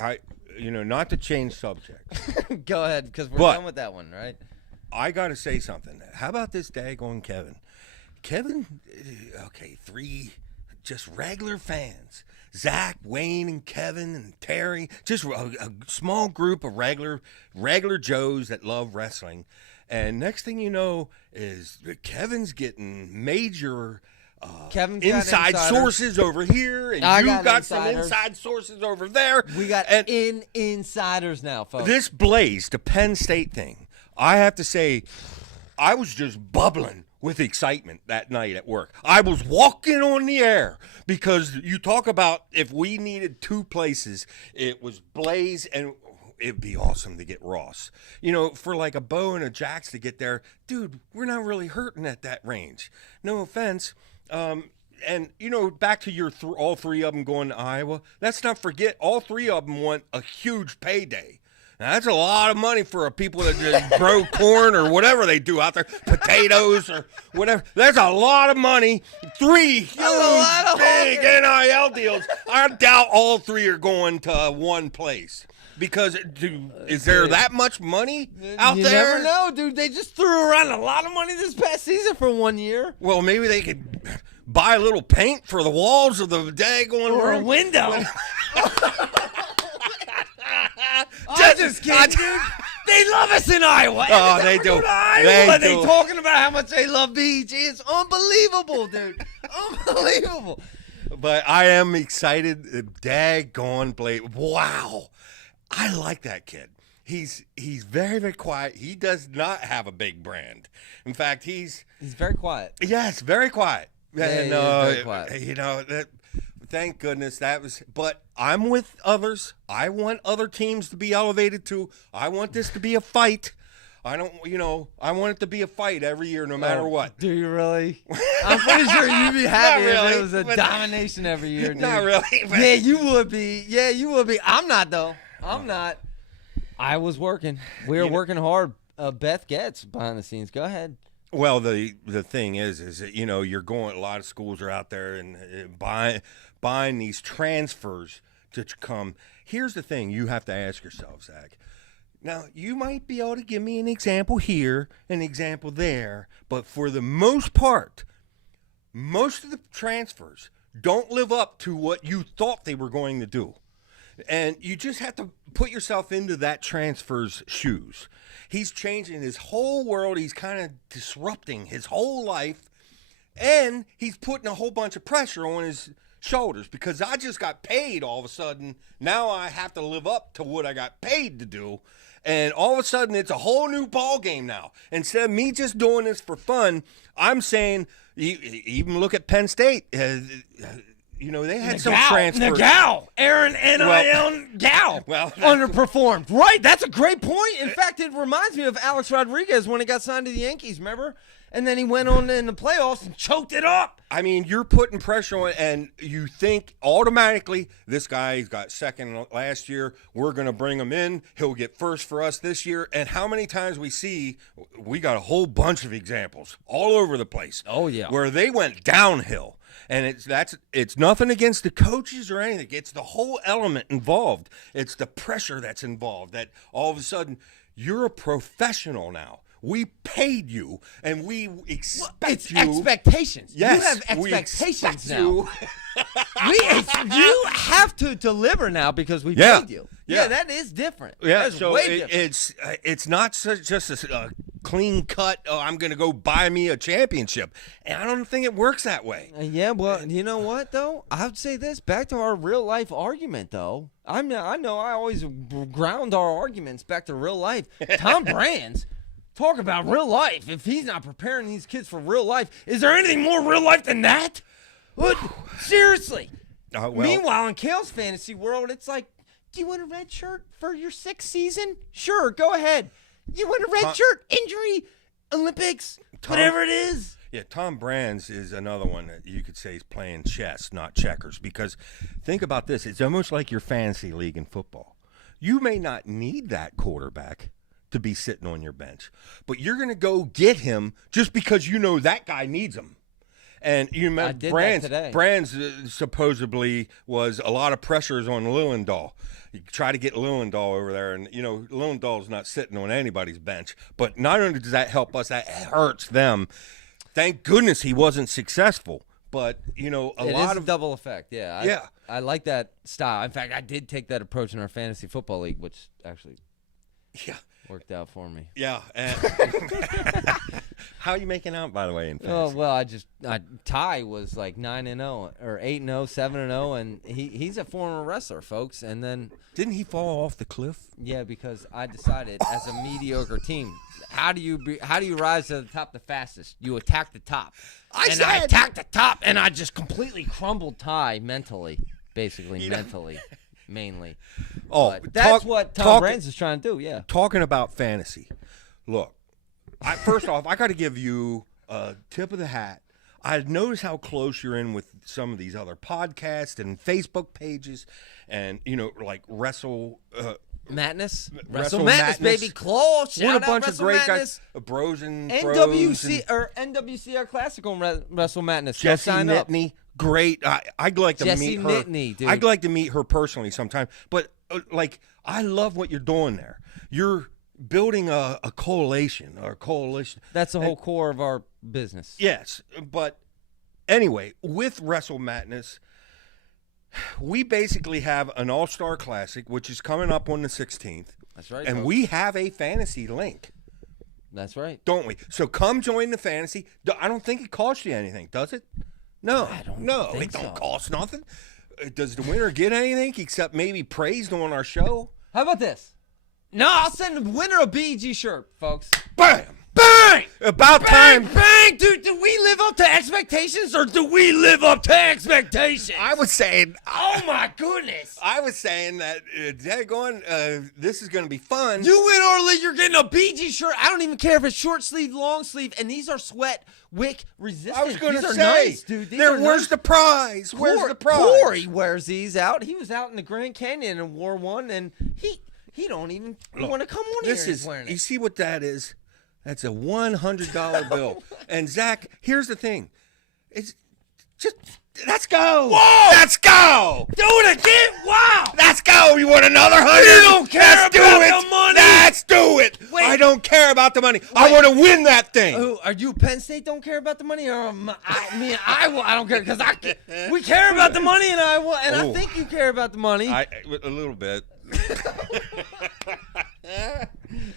not to change subject. Go ahead, because we're done with that one, right? I got to say something. How about this daggone Kevin? Kevin, okay, 3 just regular fans. Zach, Wayne, and Kevin, and Terry, just a small group of regular Joes that love wrestling. And next thing you know is Kevin's getting major inside sources over here, and you got some inside sources over there. We got insiders now, folks. This Blaze, the Penn State thing, I have to say, I was just bubbling with excitement that night at work. I was walking on the air because you talk about if we needed 2 places, it was Blaze and it'd be awesome to get Ross. For like a Bo and a Jax to get there, dude, we're not really hurting at that range. No offense. And, back to your all 3 of them going to Iowa, let's not forget all 3 of them want a huge payday. Now, that's a lot of money for people that just grow corn or whatever they do out there, potatoes or whatever. There's a lot of money. 3 huge, big NIL deals. I doubt all 3 are going to one place. Because is there that much money out there? You never know, dude. They just threw around a lot of money this past season for 1 year. Well, maybe they could buy a little paint for the walls of the daggone or room. A window. Just kidding, dude. They love us in Iowa. Oh, they do. They talking about how much they love BEG. It's unbelievable, dude. Unbelievable. But I am excited. Daggone Blade. Wow. I like that kid. He's very, very quiet. He does not have a big brand. In fact, he's very quiet. Yes, very quiet. Yeah, and very quiet. Thank goodness that was. But I'm with others. I want other teams to be elevated too. I want this to be a fight. I don't, I want it to be a fight every year, no matter what. Do you really? I'm pretty sure you'd be happy if it was a domination every year, dude. Not really. Yeah, you would be. Yeah, you would be. I'm not, though. I'm not. I was working. We were working hard. Beth gets behind the scenes. Go ahead. Well, the thing is that, you're going, a lot of schools are out there and buying these transfers to come. Here's the thing you have to ask yourself, Zach. Now, you might be able to give me an example here, an example there, but for the most part, most of the transfers don't live up to what you thought they were going to do. And you just have to put yourself into that transfer's shoes. He's changing his whole world. He's kind of disrupting his whole life. And he's putting a whole bunch of pressure on his shoulders because I just got paid all of a sudden. Now I have to live up to what I got paid to do. And all of a sudden it's a whole new ball game now. Instead of me just doing this for fun, I'm saying, even look at Penn State. They had some transfers. Nickal, Aaron Nickal underperformed. Right, that's a great point. In fact, it reminds me of Alex Rodriguez when he got signed to the Yankees, remember? And then he went on in the playoffs and choked it up. I mean, you're putting pressure on, and you think automatically, this guy's got second last year. We're going to bring him in. He'll get first for us this year. And how many times we got a whole bunch of examples all over the place. Oh, yeah. Where they went downhill. And it's nothing against the coaches or anything. It's the whole element involved. It's the pressure that's involved that all of a sudden you're a professional now. We paid you, and we expect It's you. expectations. Yes, you have we expectations expect now. you. You have to deliver now because we Yeah. paid you. Yeah. Yeah, that is different. Yeah, That's so way different. it's not just a clean cut. Oh, I'm going to go buy me a championship, and I don't think it works that way. Yeah, well, you know what though? I would say this back to our real life argument though. I know I always ground our arguments back to real life. Tom Brands, talk about real life. If he's not preparing these kids for real life, is there anything more real life than that? What? Seriously. Well, Meanwhile, in Kale's fantasy world, it's like, do you want a red shirt for your 6th season? Sure, go ahead. You want a red shirt? Injury, Olympics, whatever it is. Yeah, Tom Brands is another one that you could say is playing chess, not checkers. Because think about this. It's almost like your fantasy league in football. You may not need that quarterback to be sitting on your bench, but you're going to go get him just because you know that guy needs him. And you remember Brands supposedly was a lot of pressures on Lillendahl. You try to get Lillendahl over there, and, Lillendahl's not sitting on anybody's bench. But not only does that help us, that hurts them. Thank goodness he wasn't successful. But, a lot of double effect, yeah. Yeah. I like that style. In fact, I did take that approach in our fantasy football league, which actually worked out for me. Yeah. How are you making out, by the way, in fantasy? Oh, well, Ty was like 9-0 or 8-0, 7-0, and he's a former wrestler, folks. And then didn't he fall off the cliff? Yeah, because I decided as a mediocre team, how do you rise to the top the fastest? You attack the top. I attacked the top, and I just completely crumbled Ty mentally, basically mentally, mainly. Oh, but that's what Tom Brands is trying to do. Yeah. Talking about fantasy, look. First off, I got to give you a tip of the hat. I noticed how close you're in with some of these other podcasts and Facebook pages, and like Wrestle Madness, Wrestle Madness, baby, close. What a bunch Wrestle of great Madness. guys, Bros and NWCR Classic on Wrestle Madness. Jesse Nittany, great. I'd like to Jesse meet her. Nittany, dude. I'd like to meet her personally sometime. But I love what you're doing there. You're building a coalition. That's the whole core of our business. Yes, but anyway, with Wrestle Madness, we basically have an All-Star Classic, which is coming up on the 16th. That's right. And we have a fantasy link. That's right. Don't we? So come join the fantasy. I don't think it costs you anything, does it? No. It don't cost nothing. Does the winner get anything except maybe praised on our show? How about this? No, I'll send the winner a BG shirt, folks. Bam! Bang! About bang, time. Bang! Dude, do we live up to expectations or do we live up to expectations? I was saying. Oh, my goodness. I was saying that, this is going to be fun. You win early, you're getting a BG shirt. I don't even care if it's short sleeve, long sleeve, and these are sweat wick resistant. I was going to say, nice, dude. Where's the prize? Where's the prize? Corey wears these out. He was out in the Grand Canyon and wore one, and he don't even want to come on here. You see what that is? That's a $100 bill. And Zach, here's the thing. It's just, let's go. Whoa! Let's go. Do it again. Wow. Let's go. You want another 100? You don't care about the money. Let's do it. Wait. I don't care about the money. I want to win that thing. Are you Penn State don't care about the money? Or I don't care because we care about the money and I think you care about the money. A little bit.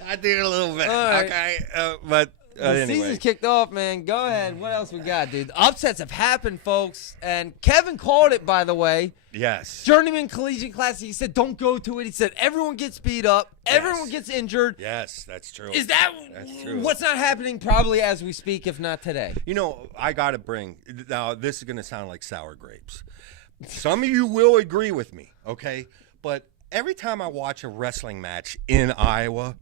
I did a little bit. Right. Okay. But the anyway. season's kicked off, man. Go ahead. What else we got, dude? Upsets have happened, folks. And Kevin called it, by the way. Yes. Journeyman Collegiate Classic. He said, don't go to it. He said, everyone gets beat up. Everyone gets injured. Yes, that's true. That's true. What's not happening probably as we speak, if not today? I got to bring, now this is going to sound like sour grapes. Some of you will agree with me, okay? But every time I watch a wrestling match in Iowa,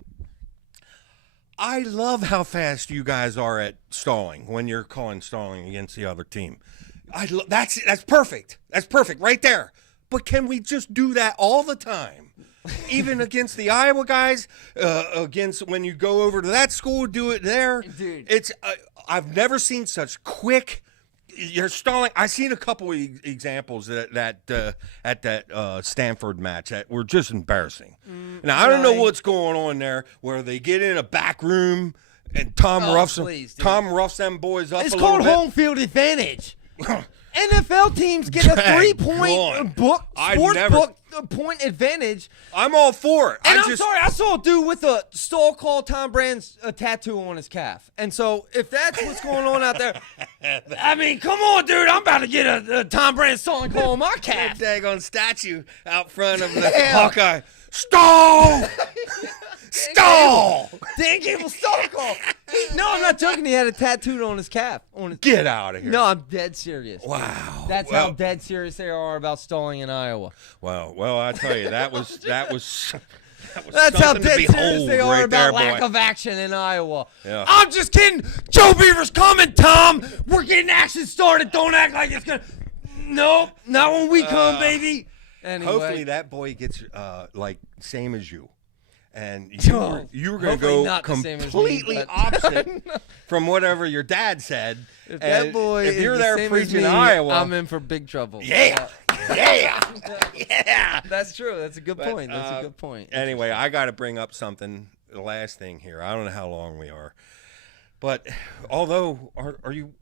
I love how fast you guys are at stalling when you're calling stalling against the other team. That's perfect. That's perfect right there. But can we just do that all the time? Even against the Iowa guys, against when you go over to that school, do it there. Dude. It's I've never seen such quick. You're stalling. I've seen a couple of examples at that Stanford match that were just embarrassing. Now, I don't know what's going on there, where they get in a back room and Tom roughs please, dude. Tom roughs them boys up It's a little called bit. home field advantage. NFL teams get a Dang 3-point point advantage. I'm all for it. And I'm sorry, I saw a dude with a Stall Call Tom Brand's tattoo on his calf. And so if that's what's going on out there, I mean, come on, dude. I'm about to get a Tom Brand Stall Call on my calf. Daggone statue out front of the Hawkeye. Stall! Stall! Dan Gable Stall Call. No, I'm not joking. He had a tattooed on his calf. Get out of here. No, I'm dead serious. Wow. That's how dead serious they are about stalling in Iowa. Well, I tell you, that was That's how something dead to serious behold they are right about there, lack boy. of action in Iowa. Yeah. I'm just kidding. Joe Beaver's coming, Tom. We're getting action started. Don't act like it's going to. Nope. Not when we come, baby. Anyway. Hopefully that boy gets like same as you. And you were going to Hopefully go not the same as me, completely but- opposite from whatever your dad said. If that boy if you're is there the same preaching as me, Iowa, I'm in for big trouble. yeah. That's true. That's a good point. That's a good point. Anyway, I got to bring up something. The last thing here. I don't know how long we are, but although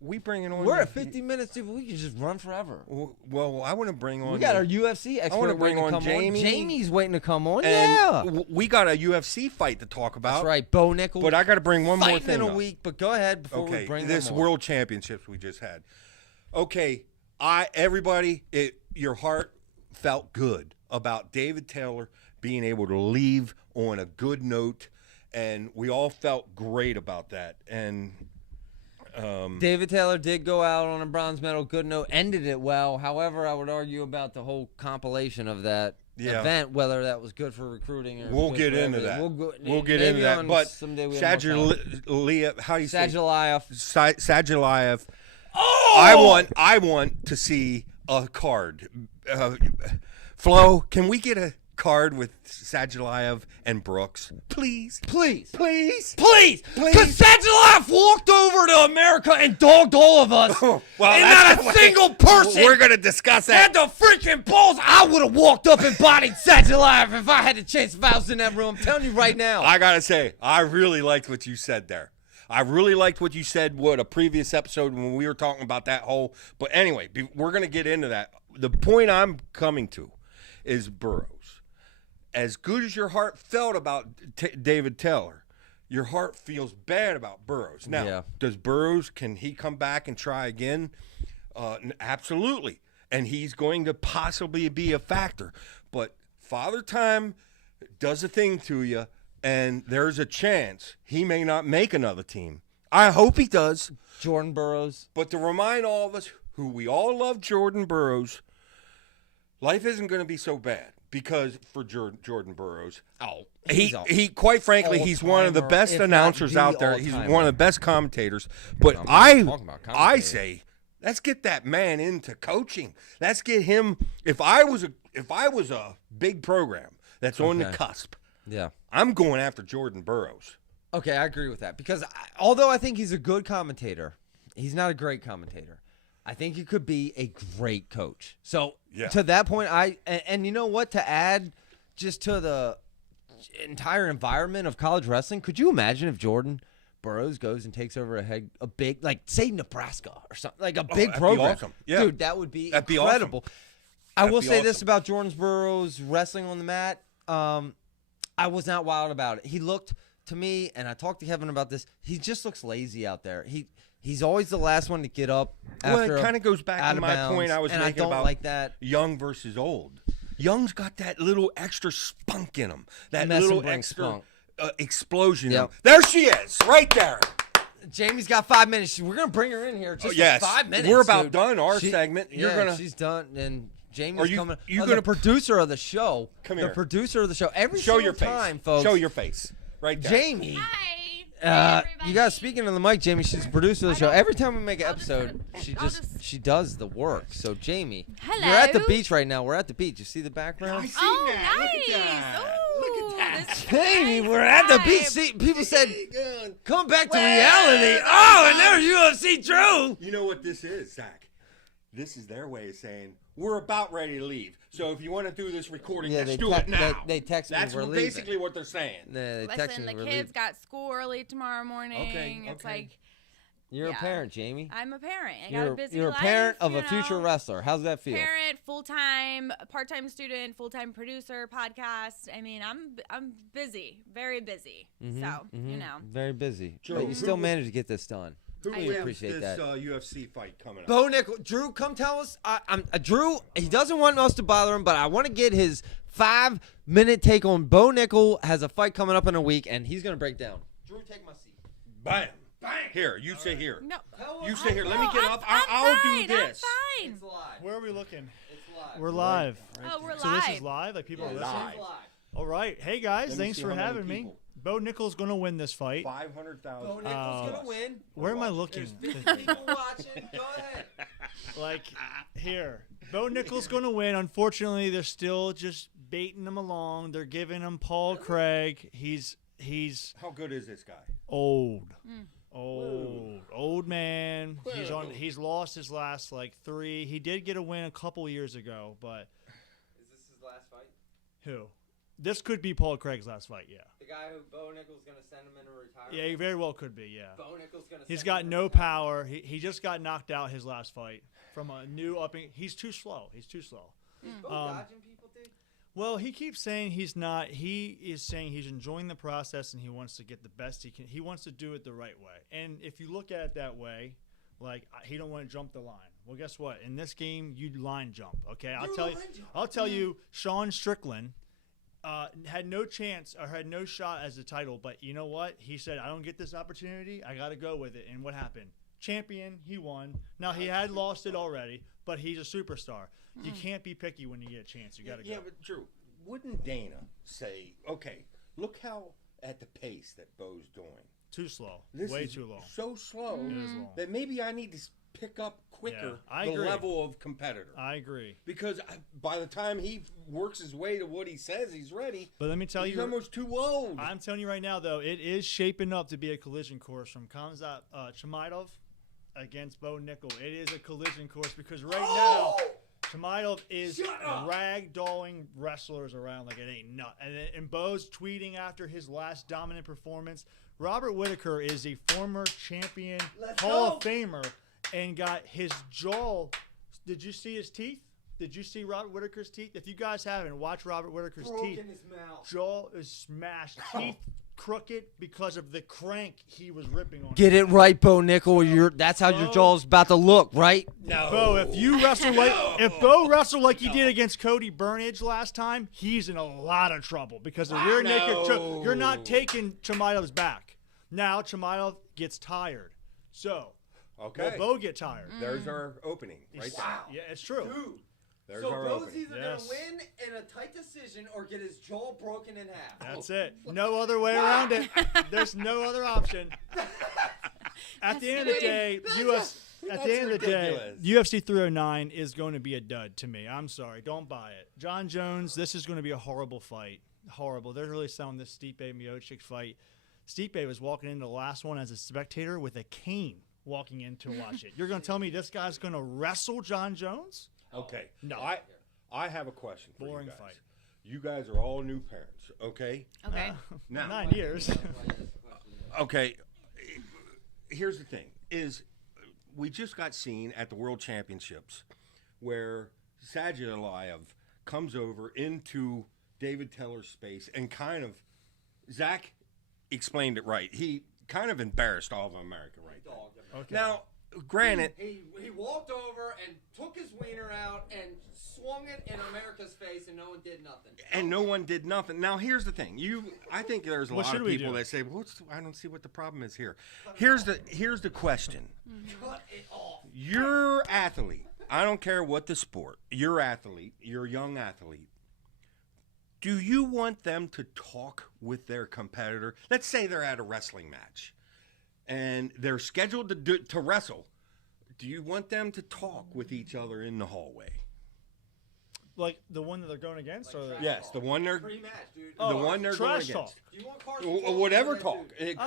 we bringing on? We're at 50 minutes, dude. We can just run forever. Well, I want to bring on. We got our UFC expert wanna bring waiting to on come Jamie. Jamie's waiting to come on. And Yeah. we got a UFC fight to talk about. That's right. Bo Nickal. But I got to bring one more fighting thing in a up. week. But go ahead before we Okay, bring this them on. World Championships we just had. Okay, your heart felt good about David Taylor being able to leave on a good note, and we all felt great about that. And David Taylor did go out on a bronze medal, good note, ended it well. However, I would argue about the whole compilation of that event, whether that was good for recruiting or we'll good get for into everything. that. We'll get into that. But someday we have more time. Sajaliyev, how do you say? Sajaliyev. Sajaliyev. Oh! I want to see a card. Flo, can we get a card with Sajaliyev and Brooks? Please. Please. Please. Please. Because Sajaliyev walked over to America and dogged all of us. Well, and not a single person We're going to discuss had that. the freaking balls. I would have walked up and bodied Sajaliyev if I had the chance, if I was in that room. I'm telling you right now. I got to say, I really liked what you said there. I really liked what you said, a previous episode when we were talking about that whole. But anyway, we're going to get into that. The point I'm coming to is Burroughs. As good as your heart felt about David Taylor, your heart feels bad about Burroughs. Now, does Burroughs, can he come back and try again? Absolutely. And he's going to possibly be a factor. But Father Time does a thing to you, and there's a chance he may not make another team. I hope he does. Jordan Burroughs. But to remind all of us, who we all love Jordan Burroughs, life isn't going to be so bad. Because for Jordan Burroughs, he quite frankly, he's one of the best announcers out there. He's one of the best commentators. But I say, let's get that man into coaching. Let's get him. If I was a big program that's on the cusp, I'm going after Jordan Burroughs. Okay, I agree with that because although I think he's a good commentator, he's not a great commentator. I think he could be a great coach. So to that point, and you know what? To add just to the entire environment of college wrestling, could you imagine if Jordan Burroughs goes and takes over a big, like say Nebraska or something, like a big program? Awesome. Yeah. Dude, that would be incredible. Awesome. I will say this about Jordan Burroughs wrestling on the mat. I was not wild about it. He looked to me, and I talked to Kevin about this. He just looks lazy out there. He's always the last one to get up. Well, it kind of goes back to my point I was making I don't about like that. young versus old. Young's got that little extra spunk in him. That little extra explosion in him. There she is, right there. Jamie's got 5 minutes. We're going to bring her in here just for 5 minutes. We're about done our segment. She's done, and Jamie's coming. The producer of the show. Come here. The producer of the show. Every Show your time, face. folks. Show your face. Right there. Jamie. Hi. You guys speaking on the mic, Jamie. She's the producer of the show. Every time we make an episode, she does the work. So Jamie, hello. You're at the beach right now. We're at the beach. You see the background? I see that. Nice. Look at that. Jamie, we're at the beach. See, people said, "Come back to reality." Oh, and there's UFC Drew. You know what this is, Zach? This is their way of saying we're about ready to leave. So if you want to do this recording, Yeah, let's do it now. They text me That's we're basically leaving. what they're saying. They text Listen, me the we're kids leaving. got school early tomorrow morning. Okay, It's okay. like You're a yeah. parent, Jamie. I'm a parent. I got a busy You're a life, parent of you a future know. wrestler. How's that feel? Parent, full-time, part-time student, full-time producer, podcast. I mean, I'm busy, very busy. So, you know. Very busy. Joe, But you who still was- managed to get this done. Who I wins do. appreciate this that. UFC fight coming up? Bo Nickal, Drew, come tell us. Drew, he doesn't want us to bother him, but I want to get his 5-minute take on Bo Nickal. Has a fight coming up in a week, and he's going to break down. Drew, take my seat. Bam. Bang. Here, you sit here. No. You sit here. Let me No, get I'm- up. I'm I'll fine, do this. I'm fine. It's live. Where are we looking? It's live. We're live. Oh, we're So live. this is live? Like people are listening? live. It's live. All right. Hey, guys. Let me Thanks see for how many having me. people. Bo Nickal's going to win this fight. 500,000. Bo Nickal's going to win. Where am I looking? There's 50 people watching. Go ahead. Like, here. Bo Nickal's going to win. Unfortunately, they're still just baiting him along. They're giving him Paul Craig. He's How good is this guy? old. Old man. He's lost his last like 3. He did get a win a couple years ago, but Is this his last fight? who? This could be Paul Craig's last fight, yeah. The guy who Bo Nickal's going to send him into retirement? Yeah, he very well could be, yeah. Bo Nickal's going to He's got no power. He just got knocked out his last fight from a new upping. He's too slow. He's too slow. Is Bo dodging people, dude? Well, he keeps saying he's not. He is saying he's enjoying the process and he wants to get the best he can. He wants to do it the right way. And if you look at it that way, like he don't want to jump the line. Well, guess what? In this game, you line jump. Okay, I'll tell you. Sean Strickland had no chance or had no shot as the title. But you know what? He said, "I don't get this opportunity. I got to go with it." And what happened? Champion. He won. Now he had lost it already, but he's a superstar. You can't be picky when you get a chance. You got to go. Yeah, but Drew, wouldn't Dana say, okay, look how at the pace that Bo's doing. Too slow. This Way is too long. so slow It is long. that maybe I need to pick up quicker Yeah, I the agree. level of competitor. I agree. Because by the time he works his way to what he says he's ready, But let me tell he's you, almost too old. I'm telling you right now, though, it is shaping up to be a collision course from Khamzat Chimailov against Bo Nickal. It is a collision course because right now, Chimailov is ragdolling wrestlers around like it ain't nut. And Bo's tweeting after his last dominant performance. Robert Whitaker is a former champion Hall of Famer and got his jaw. Did you see his teeth? Did you see Robert Whitaker's teeth? If you guys haven't, watch Robert Whitaker's teeth. his mouth. Jaw is smashed. Teeth crooked because of the crank he was ripping on. Get it right, Bo Nickal. That's how your jaw's about to look, right? No. Bo, if Bo wrestled like he did against Cody Burnage last time, he's in a lot of trouble because the rear naked choke. You're not taking Chimailov's back. Now Chimailov gets tired. So, Okay. will Bo get tired? There's our opening right there. Yeah, it's true. Dude. There's So our Bo's opening. either Yes. going to win in a tight decision or get his jaw broken in half. That's it. No other way around it. There's no other option. At the end of the day, ridiculous. UFC 309 is going to be a dud to me. I'm sorry. Don't buy it. John Jones, this is going to be a horrible fight. Horrible. They're really selling this Stipe Miocic fight. Stipe was walking into the last one as a spectator with a cane walking in to watch it. You're going to tell me this guy's going to wrestle John Jones? Okay. No. I have a question for Boring you guys. fight. You guys are all new parents, okay? Okay. Now, 9 years. okay. Here's the thing: is we just got seen at the World Championships where Sadulayev comes over into David Teller's space and kind of Zach explained it right. He kind of embarrassed all of America right there. Okay. Now, granted, He walked over and took his wiener out and swung it in America's face, and no one did nothing. and no one did nothing. Now, here's the thing. I think there's a What lot should of we people do? that say, I don't see what the problem is here. Here's the question. Cut it off. You're athlete. I don't care what the sport. You're athlete. You're a young athlete. Do you want them to talk with their competitor? Let's say they're at a wrestling match and they're scheduled to wrestle. Do you want them to talk with each other in the hallway? Like the one that they're going against, or Yes, the one they're Pre-match, dude. the one they're going trash against. talk. Do you want Carson Or whatever that, talk. dude? It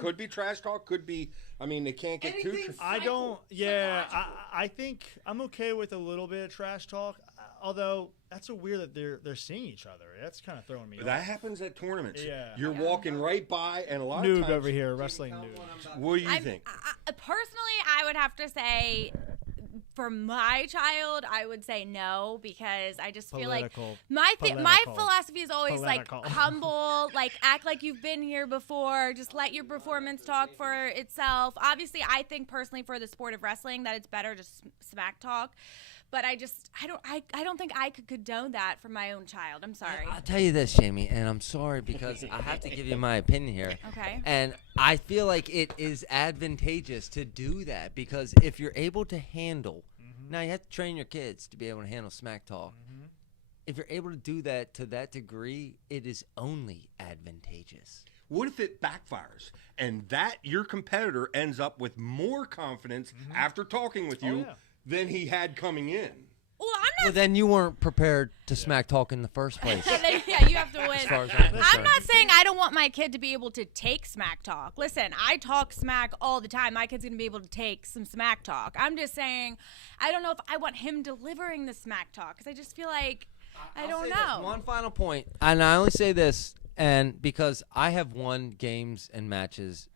could be trash talk. Could be. I mean, they can't get too. Anything I don't. Yeah, I think I'm okay with a little bit of trash talk. Although that's so weird that they're seeing each other. That's kind of throwing me That off. happens at tournaments. Yeah. You're walking right by, and a lot Noob of times. over here, wrestling noob. What do you think? Personally, I would have to say, for my child, I would say no, because I just feel like Political. my Political. philosophy is always Political. like humble, like act like you've been here before, just let your performance talk for itself. Obviously, I think personally for the sport of wrestling that it's better to smack talk. But I don't think I could condone that for my own child. I'm sorry. I'll tell you this, Jamie, and I'm sorry because I have to give you my opinion here. Okay. And I feel like it is advantageous to do that because if you're able to handle, now you have to train your kids to be able to handle smack talk. If you're able to do that to that degree, it is only advantageous. What if it backfires and that your competitor ends up with more confidence after talking with you than he had coming in? Well, I'm not. Well, then you weren't prepared to smack talk in the first place. Yeah, you have to win. As far as I'm I'm concerned. not saying I don't want my kid to be able to take smack talk. Listen, I talk smack all the time. My kid's going to be able to take some smack talk. I'm just saying I don't know if I want him delivering the smack talk because I just feel like I don't know. One final point, and I only say this, and because I have won games and matches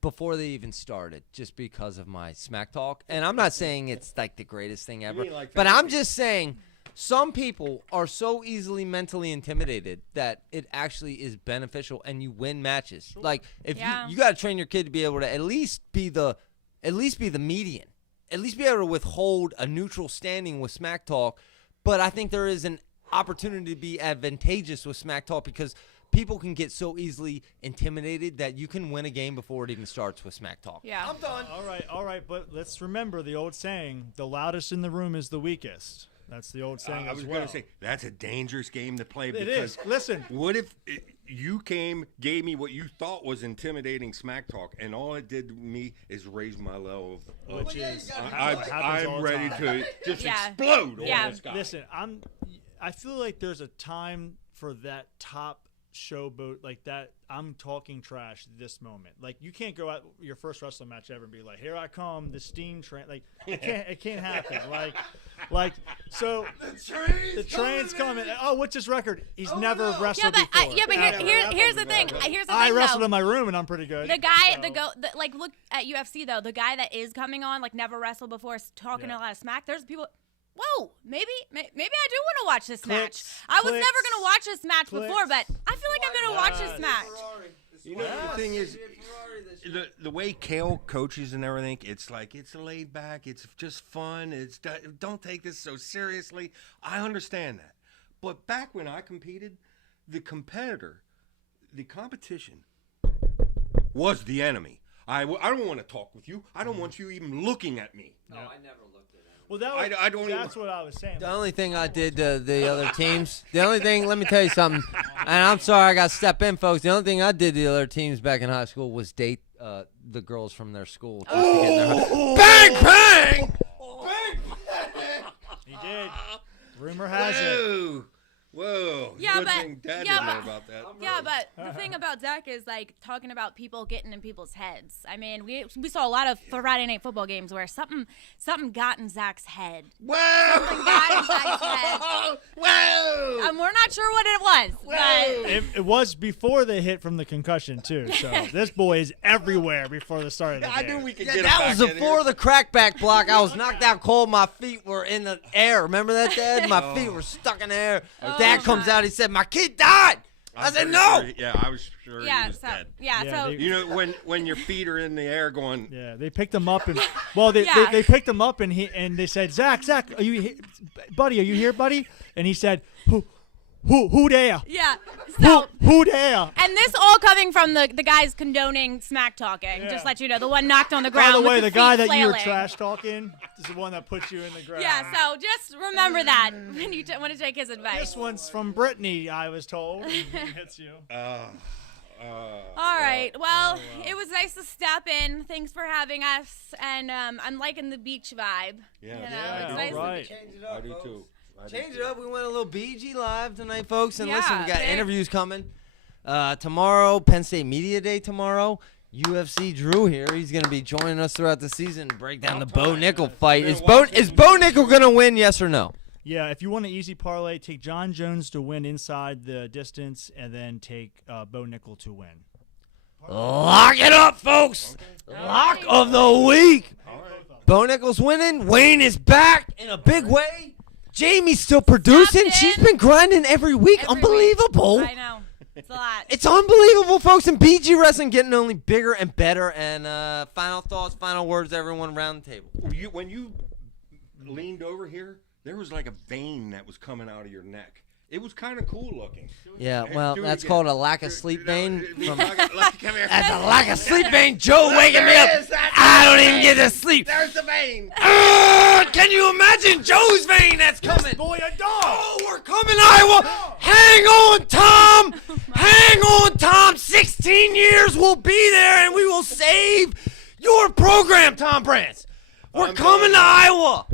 before they even started, just because of my smack talk. And I'm not saying it's like the greatest thing ever, mean like but I'm fantasy? just saying some people are so easily mentally intimidated that it actually is beneficial, and you win matches. Like if you got to train your kid to be able to at least be the median, at least be able to withhold a neutral standing with smack talk. But I think there is an opportunity to be advantageous with smack talk because people can get so easily intimidated that you can win a game before it even starts with smack talk. Yeah. I'm done. All right, but let's remember the old saying: the loudest in the room is the weakest. That's the old saying I as was well. going to say that's a dangerous game to play. It Because is. Listen. What if you gave me what you thought was intimidating smack talk, and all it did to me is raise my level of Which is I'm all the ready time. to just Yeah. explode Yeah. on this guy. Listen, I feel like there's a time for that top showboat like that. I'm talking trash this moment. Like you can't go out your first wrestling match ever and be like, "Here I come, the steam train." Like it can't happen. Like so the train's coming. Oh, what's his record? He's never wrestled before. Here's the thing. I wrestled though. in my room and I'm pretty good. The guy, So- like look at UFC though. The guy that is coming on, like never wrestled before, talking a lot of smack. There's people. Whoa, maybe I do want to watch this match. I was never gonna watch this match before, but I feel like I'm gonna watch this match. You know, the thing is, the way Kale coaches and everything, it's like it's laid back, it's just fun. Don't take this so seriously. I understand that, but back when I competed, the competition was the enemy. I don't want to talk with you. I don't want you even looking at me. No, I never looked at him. Well, that was, I don't that's what I was saying. The only thing I did to the other teams, let me tell you something, and I'm sorry I got to step in, folks. The only thing I did to the other teams back in high school was date the girls from their school. Just to get in their bang, bang! He did. Rumor has it. Whoa. Yeah, Good but- thing Dad yeah, didn't know but- about that. Yeah, but the thing about Zach is like talking about people getting in people's heads. I mean, we saw a lot of Friday night football games where something got in Zach's head. Whoa! Something got in Zach's head. Whoa! We're not sure what it was, but It was before the hit from the concussion too. So this boy is everywhere before the start of the I game. knew we could Yeah, get that him was back in before here. the crackback block. I was knocked out cold. My feet were in the air. Remember that, Dad? My feet were stuck in the air. Dad comes my. out. He said, "My kid died." I said, pretty "No." sure I was sure he was dead. Yeah, so they- You know, when your feet are in the air going, Yeah, they picked him up and they Yeah. picked him up and they said, Zach, are you here? Buddy? Are you here, buddy? And he said, who there? yeah. So Who there? and this all coming from the guys condoning smack talking. Yeah. Just let you know, the one knocked on the By ground. the with way, the the guy feet that you were flailing. trash talking is the one that puts you in the ground. Yeah, so just remember that when you want to take his advice. This one's from Brittany, I was told. It's you. All right. Well, it was nice to step in. Thanks for having us. And I'm liking the beach vibe. Yeah, You know, yeah, it's all nice. right. I do too. Change it up. We went a little BG live tonight, folks. And listen, Yeah, we got they- interviews coming. Tomorrow, Penn State Media Day tomorrow. UFC Drew here. He's going to be joining us throughout the season. Break down the Bo Nickal fight. Is Bo Nickal going to win, yes or no? Yeah, if you want an easy parlay, take John Jones to win inside the distance, and then take Bo Nickal to win. Lock it up, folks. Lock of the week. Bo Nickal's winning. Wayne is back in a big way. Jamie's still producing. Captain. She's been grinding every week. Every Unbelievable. week. I know. It's a lot. It's unbelievable, folks. And BG Wrestling getting only bigger and better. And final thoughts, final words, everyone around the table. When you leaned over here, there was like a vein that was coming out of your neck. It was kind of cool looking. Yeah, Hey, well, do it that's again. called a lack of sleep vein. From, Come here. that's a lack of sleep vein. Joe waking me up. I don't even get to sleep. There's the vein. Can you imagine Joe's vein that's coming? Boy, a dog! Oh, we're coming, Iowa. Hang on, Tom. Hang on, Tom. 16 years we'll be there, and we will save your program, Tom Brands. We're coming to Iowa.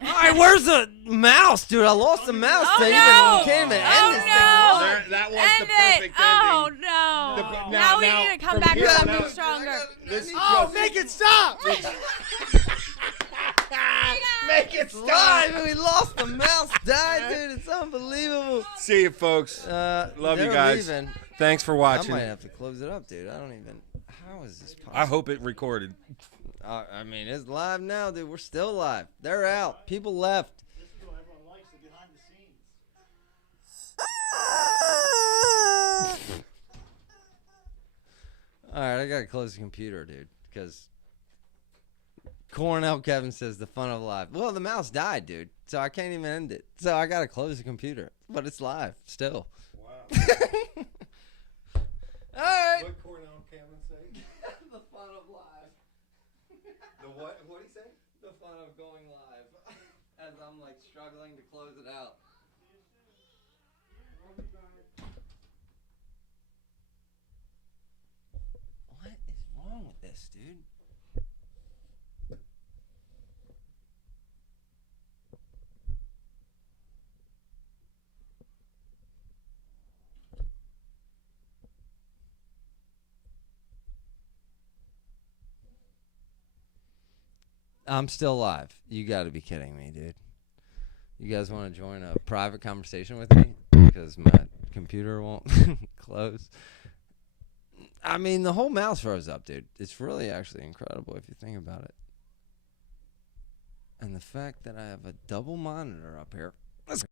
All right, where's the mouse, dude? I lost the mouse. Oh, to no. even can't even end this thing. no. That was End the it. perfect Oh, ending. no. Now- Now we now, need to come from back here with on something out- stronger. This is Oh, just- make it stop. Make it Live, we lost the mouse. Died, dude. It's unbelievable. See you, folks. Love you They're guys. leaving. Thanks for I watching. might have to close it up, dude. I don't even. How is this possible? I hope it recorded. I mean, it's live now, dude. We're still live. They're out. People left. This is what everyone likes, the behind the scenes. All right, I gotta close the computer, dude, because Cornell Kevin says the fun of live. Well, the mouse died, dude, so I can't even end it. So I gotta close the computer, but it's live still. Wow. All right. What Cornell Cameron say? The fun of live. The what? What'd he say? The fun of going live. As I'm like struggling to close it out. What is wrong with this, dude? I'm still live. You got to be kidding me, dude. You guys want to join a private conversation with me? Because my computer won't close. I mean, the whole mouse froze up, dude. It's really actually incredible if you think about it. And the fact that I have a double monitor up here. Let's